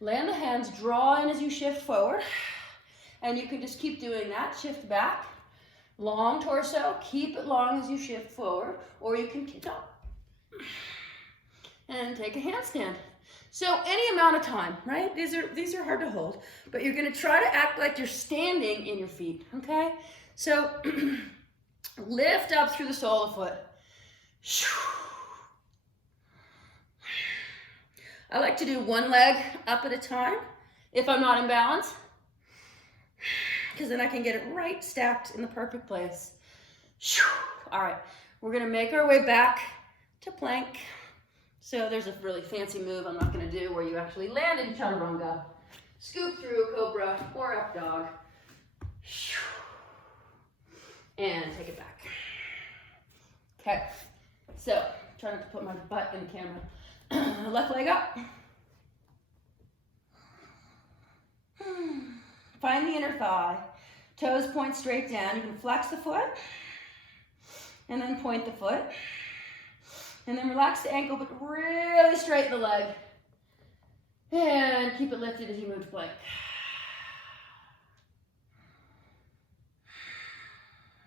Land the hands, draw in as you shift forward. And you can just keep doing that. Shift back. Long torso, keep it long as you shift forward. Or you can kick up. and take a handstand. So any amount of time, right? These are hard to hold, but you're gonna try to act like you're standing in your feet, okay? So lift up through the sole of the foot. I like to do one leg up at a time if I'm not in balance, because then I can get it right stacked in the perfect place. All right, we're gonna make our way back to plank. So there's a really fancy move I'm not gonna do where you actually land in chaturanga. Scoop through cobra or up dog. And take it back. Okay, so try not to put my butt in the camera. Left leg up. Find the inner thigh. Toes point straight down. You can flex the foot and then point the foot. And then relax the ankle, but really straighten the leg. And keep it lifted as you move to plank.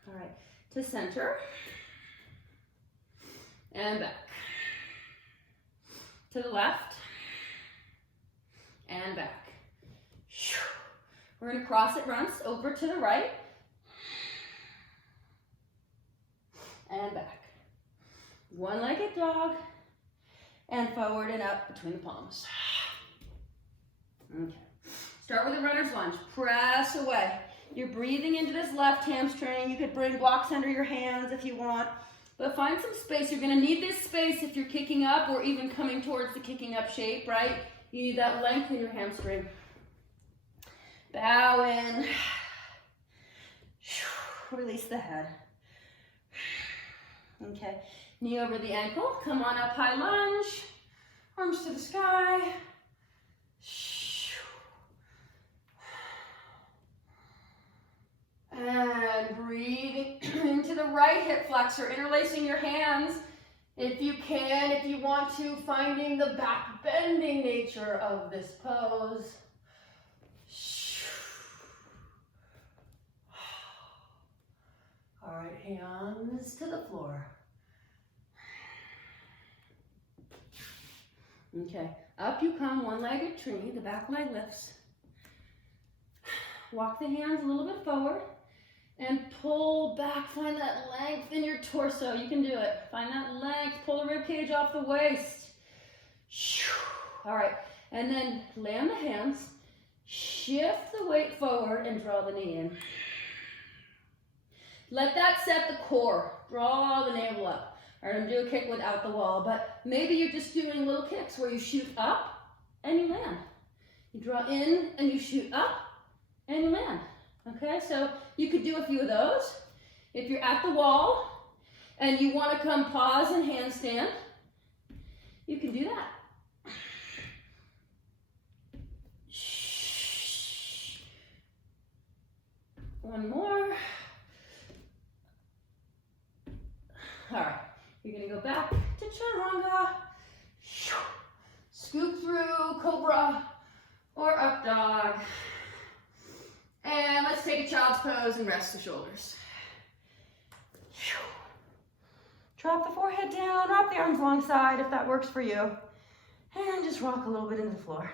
All right, to center. And back. To the left. And back. We're gonna cross it once over to the right. And back. One-legged dog, and forward and up between the palms. Okay. Start with a runner's lunge. Press away. You're breathing into this left hamstring. You could bring blocks under your hands if you want, but find some space. You're gonna need this space if you're kicking up or even coming towards the kicking up shape, right? You need that length in your hamstring. Bow in. Release the head. Okay. Knee over the ankle, come on up, high lunge, arms to the sky. And breathing into the right hip flexor, interlacing your hands if you can, if you want to, finding the back bending nature of this pose. All right, hands to the floor. Okay, up you come, one-legged tree, the back leg lifts. Walk the hands a little bit forward and pull back, find that length in your torso. You can do it. Find that length, pull the rib cage off the waist. All right, and then land the hands, shift the weight forward and draw the knee in. Let that set the core, draw the navel up. All right, I'm gonna do a kick without the wall, but maybe you're just doing little kicks where you shoot up and you land. You draw in and you shoot up and you land. Okay, so you could do a few of those. If you're at the wall and you wanna come pause and handstand, you can do that. One more. All right. You're gonna go back to chaturanga, scoop through cobra or up dog. And let's take a child's pose and rest the shoulders. Drop the forehead down, wrap the arms alongside if that works for you. And just rock a little bit into the floor.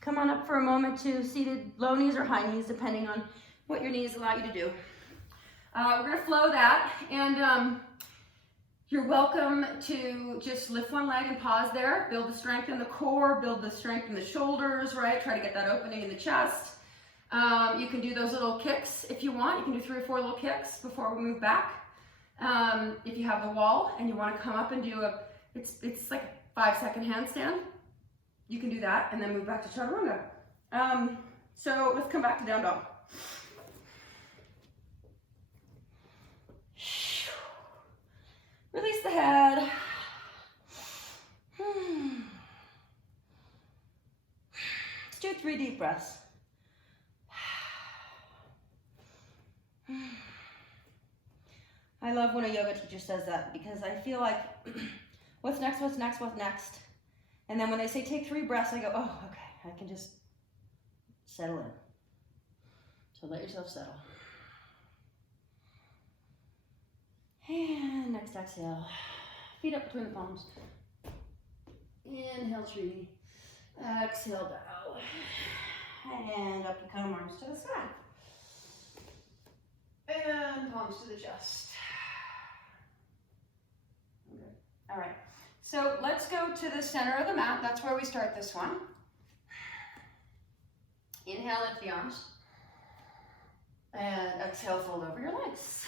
Come on up for a moment to seated low knees or high knees, depending on what your knees allow you to do. We're gonna flow that, and you're welcome to just lift one leg and pause there. Build the strength in the core, build the strength in the shoulders, right? Try to get that opening in the chest. You can do those little kicks if you want. You can do 3 or 4 little kicks before we move back. If you have the wall and you wanna come up and do it's like a 5-second handstand. You can do that and then move back to chaturanga. So let's come back to down dog. Release the head. Let's do 3 deep breaths. I love when a yoga teacher says that because I feel like, what's next, what's next, what's next? And then when they say take 3 breaths, I go, oh, okay, I can just settle in. So let yourself settle. And next exhale. Feet up between the palms. Inhale, tree. Exhale, bow. And up you come, arms to the side. And palms to the chest. Okay. All right. So let's go to the center of the mat. That's where we start this one. Inhale, lift the arms. And exhale, fold over your legs.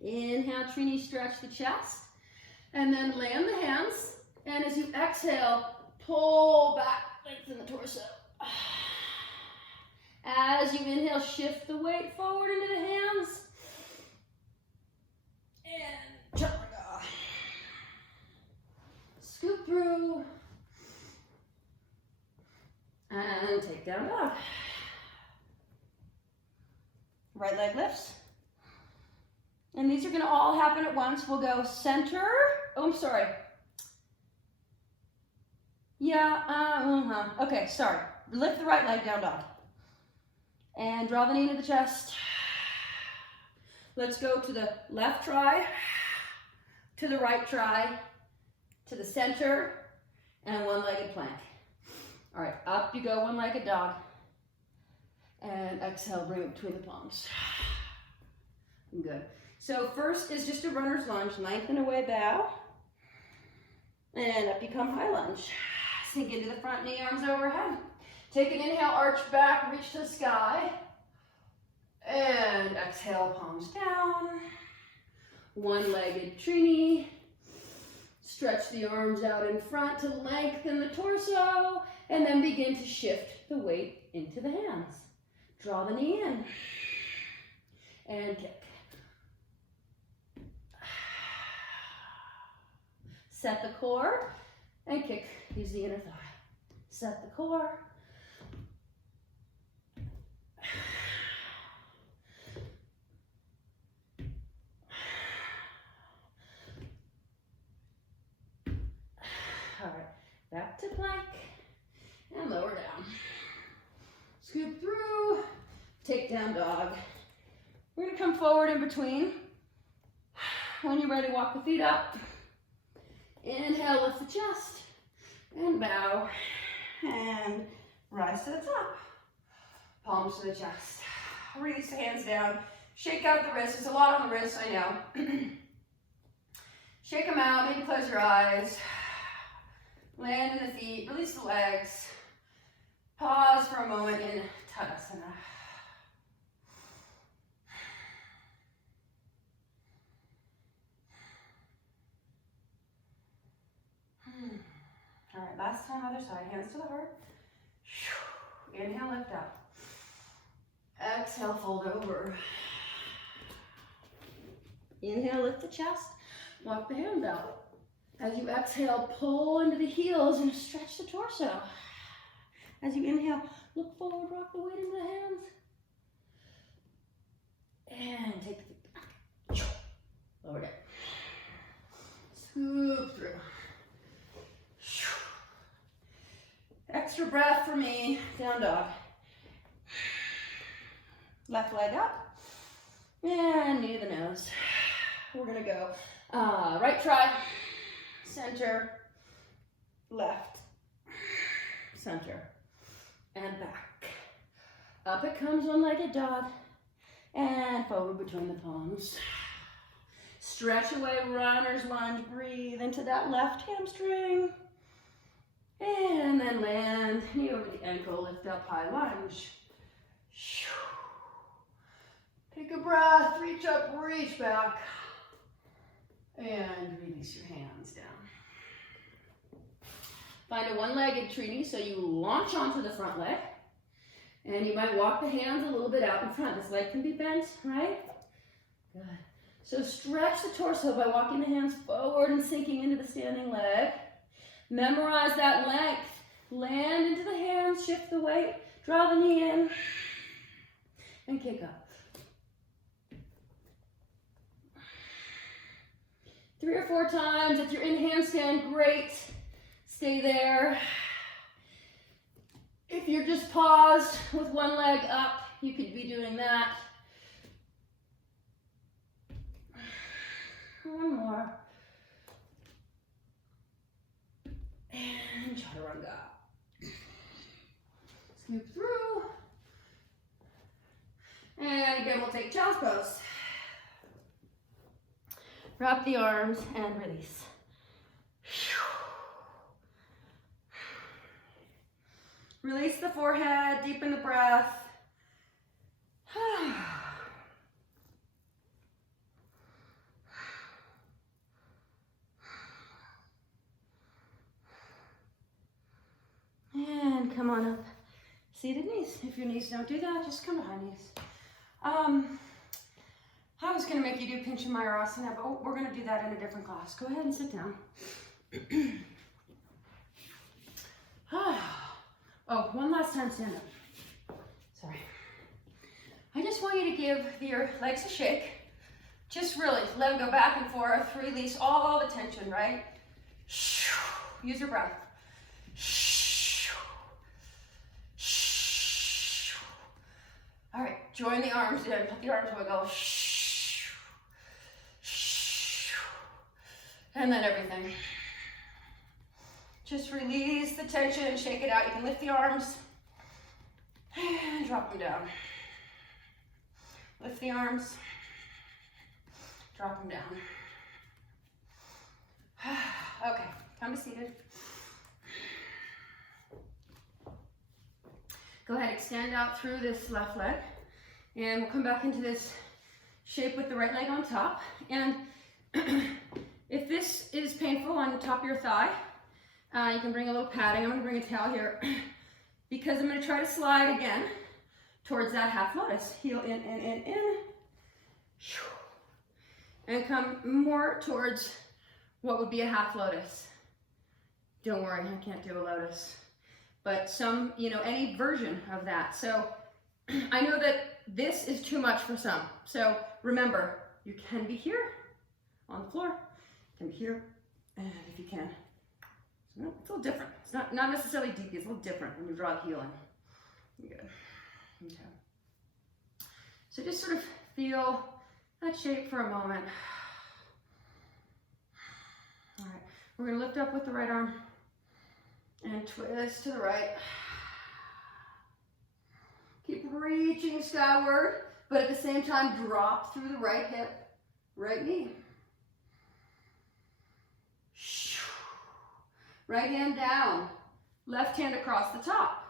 Inhale, Trini, stretch the chest. And then land the hands. And as you exhale, pull back, lengthen the torso. As you inhale, shift the weight forward into the hands. And chaturanga. Scoop through. And take down dog. Right leg lifts. And these are going to all happen at once. We'll go center. Oh, I'm sorry. Yeah, okay, sorry. Lift the right leg down, dog. And draw the knee to the chest. Let's go to the left try, to the right try, to the center, and one-legged plank. All right, up you go, one-legged dog. And exhale, bring it between the palms. Good. So first is just a runner's lunge. Lengthen away, bow. And up you come, high lunge. Sink into the front knee, arms overhead. Take an inhale, arch back, reach to the sky. And exhale, palms down. One-legged Trini. Stretch the arms out in front to lengthen the torso. And then begin to shift the weight into the hands. Draw the knee in. And kick. Set the core and kick. Use the inner thigh. Set the core. All right, back to plank and lower down. Scoop through, take down dog. We're gonna come forward in between. When you're ready, walk the feet up. Inhale, lift the chest, and bow, and rise to the top. Palms to the chest. Release the hands down. Shake out the wrists. It's a lot on the wrists, I know. Shake them out, maybe close your eyes. Land in the feet, release the legs. Pause for a moment in Tadasana. All right, last time, other side. Hands to the heart. Inhale, lift up. Exhale, fold over. Inhale, lift the chest. Walk the hands out. As you exhale, pull into the heels and stretch the torso. As you inhale, look forward, rock the weight into the hands. And take the feet back. Lower down. Scoop through. Extra breath for me. Down dog. Left leg up. And knee to the nose. We're going to go right try, center, left, center, and back. Up it comes, one-legged dog. And forward between the palms. Stretch away, runner's lunge. Breathe into that left hamstring. And then land, knee over the ankle, lift up, high lunge. Take a breath, reach up, reach back. And release your hands down. Find a one-legged Trini, so you launch onto the front leg. And you might walk the hands a little bit out in front. This leg can be bent, right? Good. So stretch the torso by walking the hands forward and sinking into the standing leg. Memorize that length. Land into the hands, shift the weight, draw the knee in, and kick up. 3 or 4 times. If you're in handstand, great. Stay there. If you're just paused with one leg up, you could be doing that. One more. And chaturanga. Scoop through. And again, we'll take child's pose. Wrap the arms and release. Release the forehead, deepen the breath. And come on up. Seated knees. If your knees don't do that, just come behind knees. I was going to make you do Pincha Mayurasana, but we're going to do that in a different class. Go ahead and sit down. Oh, one last time, stand up. Sorry. I just want you to give your legs a shake. Just really let them go back and forth. Release all the tension, right? Use your breath. All right, join the arms in. Let the arms wiggle. And then everything. Just release the tension and shake it out. You can lift the arms and drop them down. Lift the arms, drop them down. Okay, come to seated. Go ahead, extend out through this left leg. And we'll come back into this shape with the right leg on top. And if this is painful on the top of your thigh, you can bring a little padding. I'm going to bring a towel here because I'm going to try to slide again towards that half lotus. Heel in. And come more towards what would be a half lotus. Don't worry, I can't do a lotus. But some, any version of that. So I know that this is too much for some. So remember, you can be here on the floor, you can be here, and if you can. So it's a little different. It's not necessarily deep, it's a little different when you draw the heel in. Good. Okay. So just sort of feel that shape for a moment. All right, we're gonna lift up with the right arm and twist to the right. Keep reaching skyward, but at the same time, drop through the right hip, right knee. Right hand down, left hand across the top.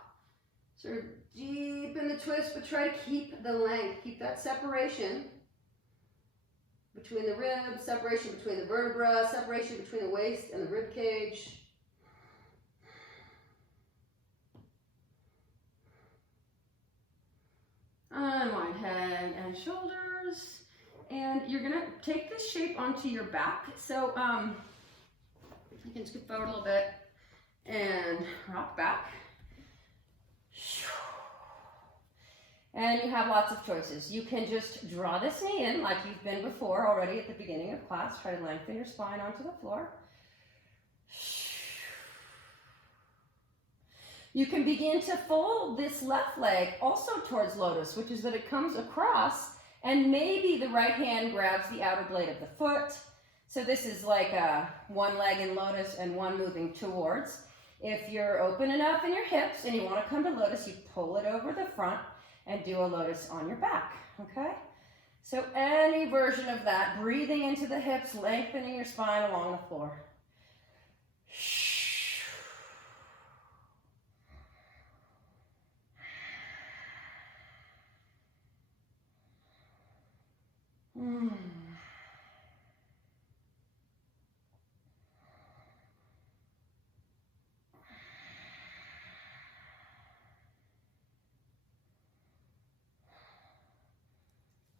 Sort of deepen the twist, but try to keep the length, keep that separation between the ribs, separation between the vertebra, separation between the waist and the rib cage. Unwind head and shoulders. And you're gonna take this shape onto your back. So you can scoot forward a little bit and rock back. And you have lots of choices. You can just draw this knee in like you've been before already at the beginning of class. Try to lengthen your spine onto the floor. You can begin to fold this left leg also towards lotus, which is that it comes across and maybe the right hand grabs the outer blade of the foot. So this is like one leg in lotus and one moving towards. If you're open enough in your hips and you want to come to lotus, you pull it over the front and do a lotus on your back, okay? So any version of that, breathing into the hips, lengthening your spine along the floor.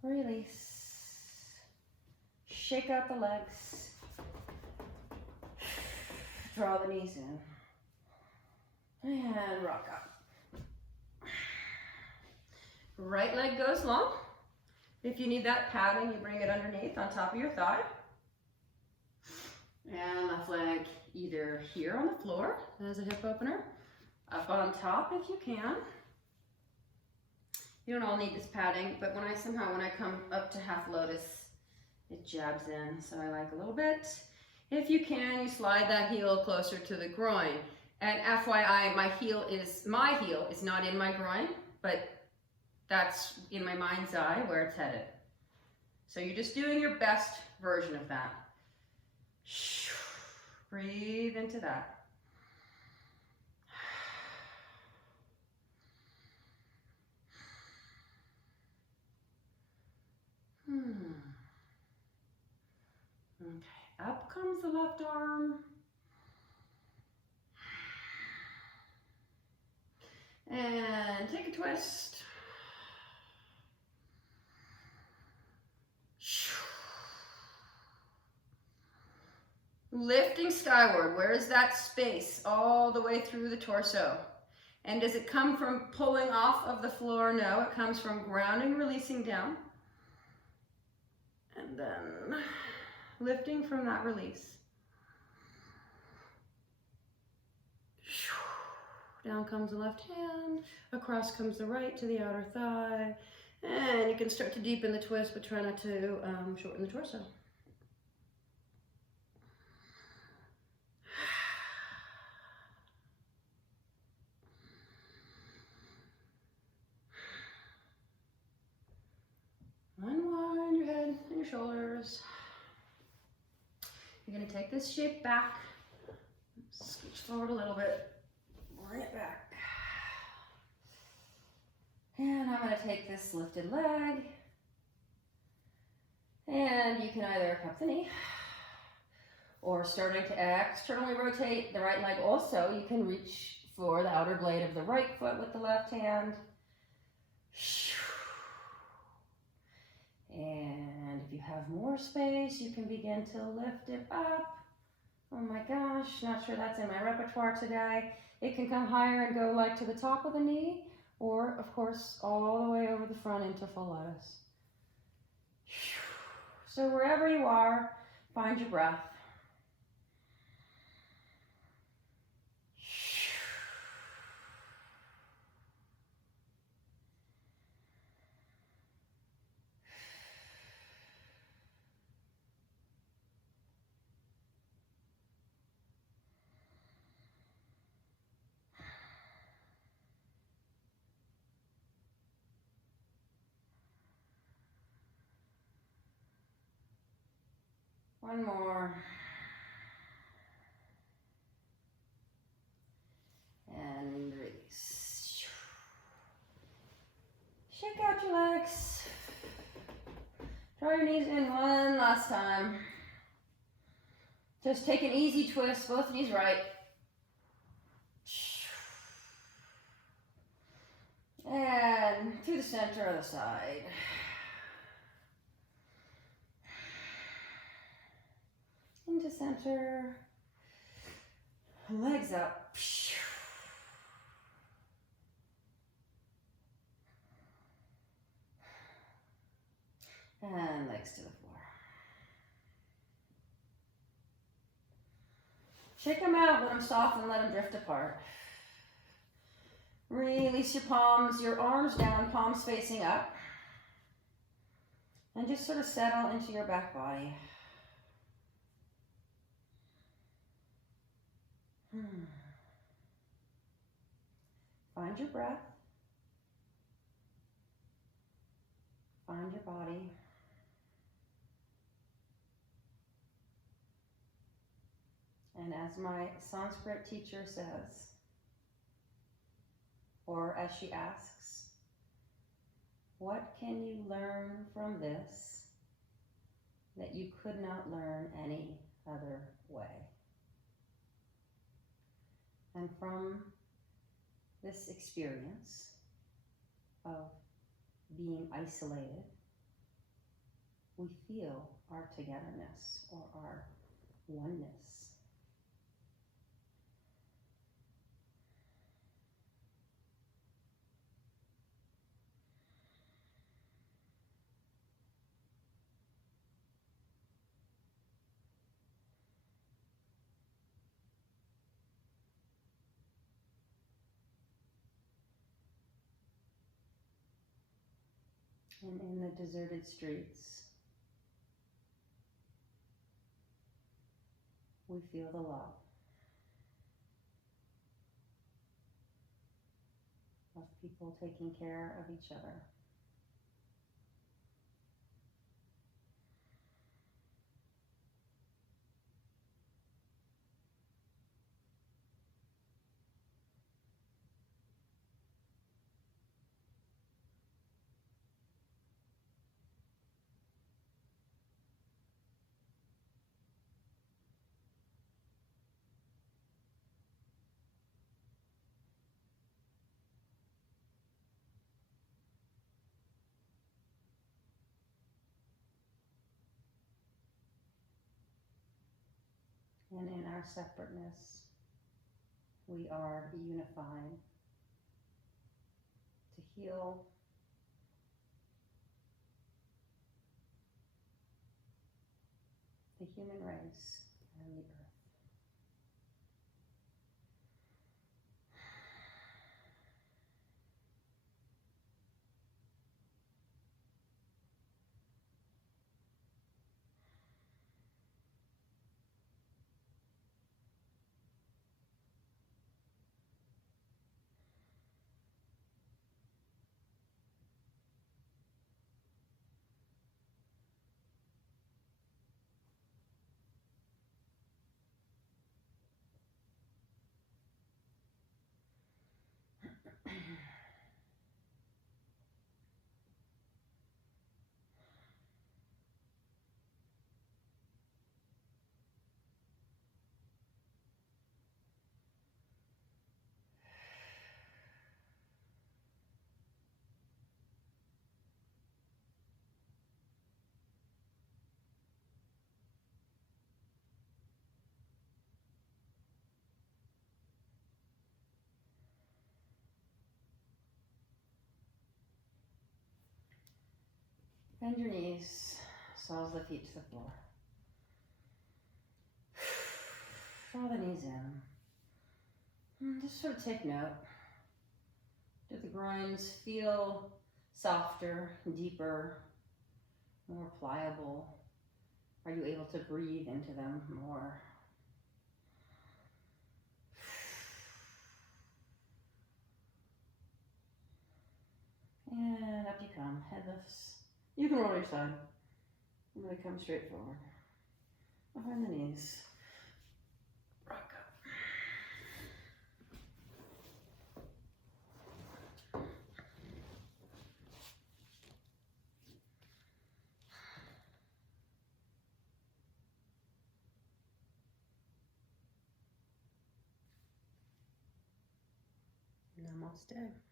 Release. Shake out the legs. Draw the knees in. And rock up. Right leg goes long. If you need that padding, you bring it underneath on top of your thigh. And left leg either here on the floor as a hip opener, up on top if you can. You don't all need this padding, but when I come up to half lotus, it jabs in, so I like a little bit. If you can, you slide that heel closer to the groin. And FYI, my heel is not in my groin, but that's in my mind's eye where it's headed. So you're just doing your best version of that. Breathe into that. Okay, up comes the left arm. And take a twist. Lifting skyward. Where is that space? All the way through the torso. And does it come from pulling off of the floor? No, it comes from grounding, releasing down. And then lifting from that release. Down comes the left hand, across comes the right to the outer thigh. And you can start to deepen the twist, but try not to shorten the torso. Unwind your head and your shoulders. You're going to take this shape back. Scooch forward a little bit. Bring it back. And I'm going to take this lifted leg. And you can either cup the knee or starting to externally rotate the right leg also. You can reach for the outer blade of the right foot with the left hand. And if you have more space, you can begin to lift it up. Oh my gosh, not sure that's in my repertoire today. It can come higher and go like to the top of the knee, or of course, all the way over the front into full lotus. So wherever you are, find your breath. One more. And release. Shake out your legs. Draw your knees in one last time. Just take an easy twist, both knees right. And through the center of the side. Into center. Legs up. And legs to the floor. Shake them out, let them soften, let them drift apart. Release your palms, your arms down, palms facing up. And just sort of settle into your back body. Find your breath. Find your body. And as my Sanskrit teacher says, or as she asks, what can you learn from this that you could not learn any other way? And from this experience of being isolated, we feel our togetherness or our oneness. And in the deserted streets, we feel the love of people taking care of each other. And in our separateness, we are unified to heal the human race and the earth. Bend your knees, soles the feet to the floor. Draw the knees in. Just sort of take note. Do the groins feel softer, deeper, more pliable? Are you able to breathe into them more? And up you come, head lifts. You can roll your side. I'm going to come straight forward. Behind the knees. Rock up. Namaste.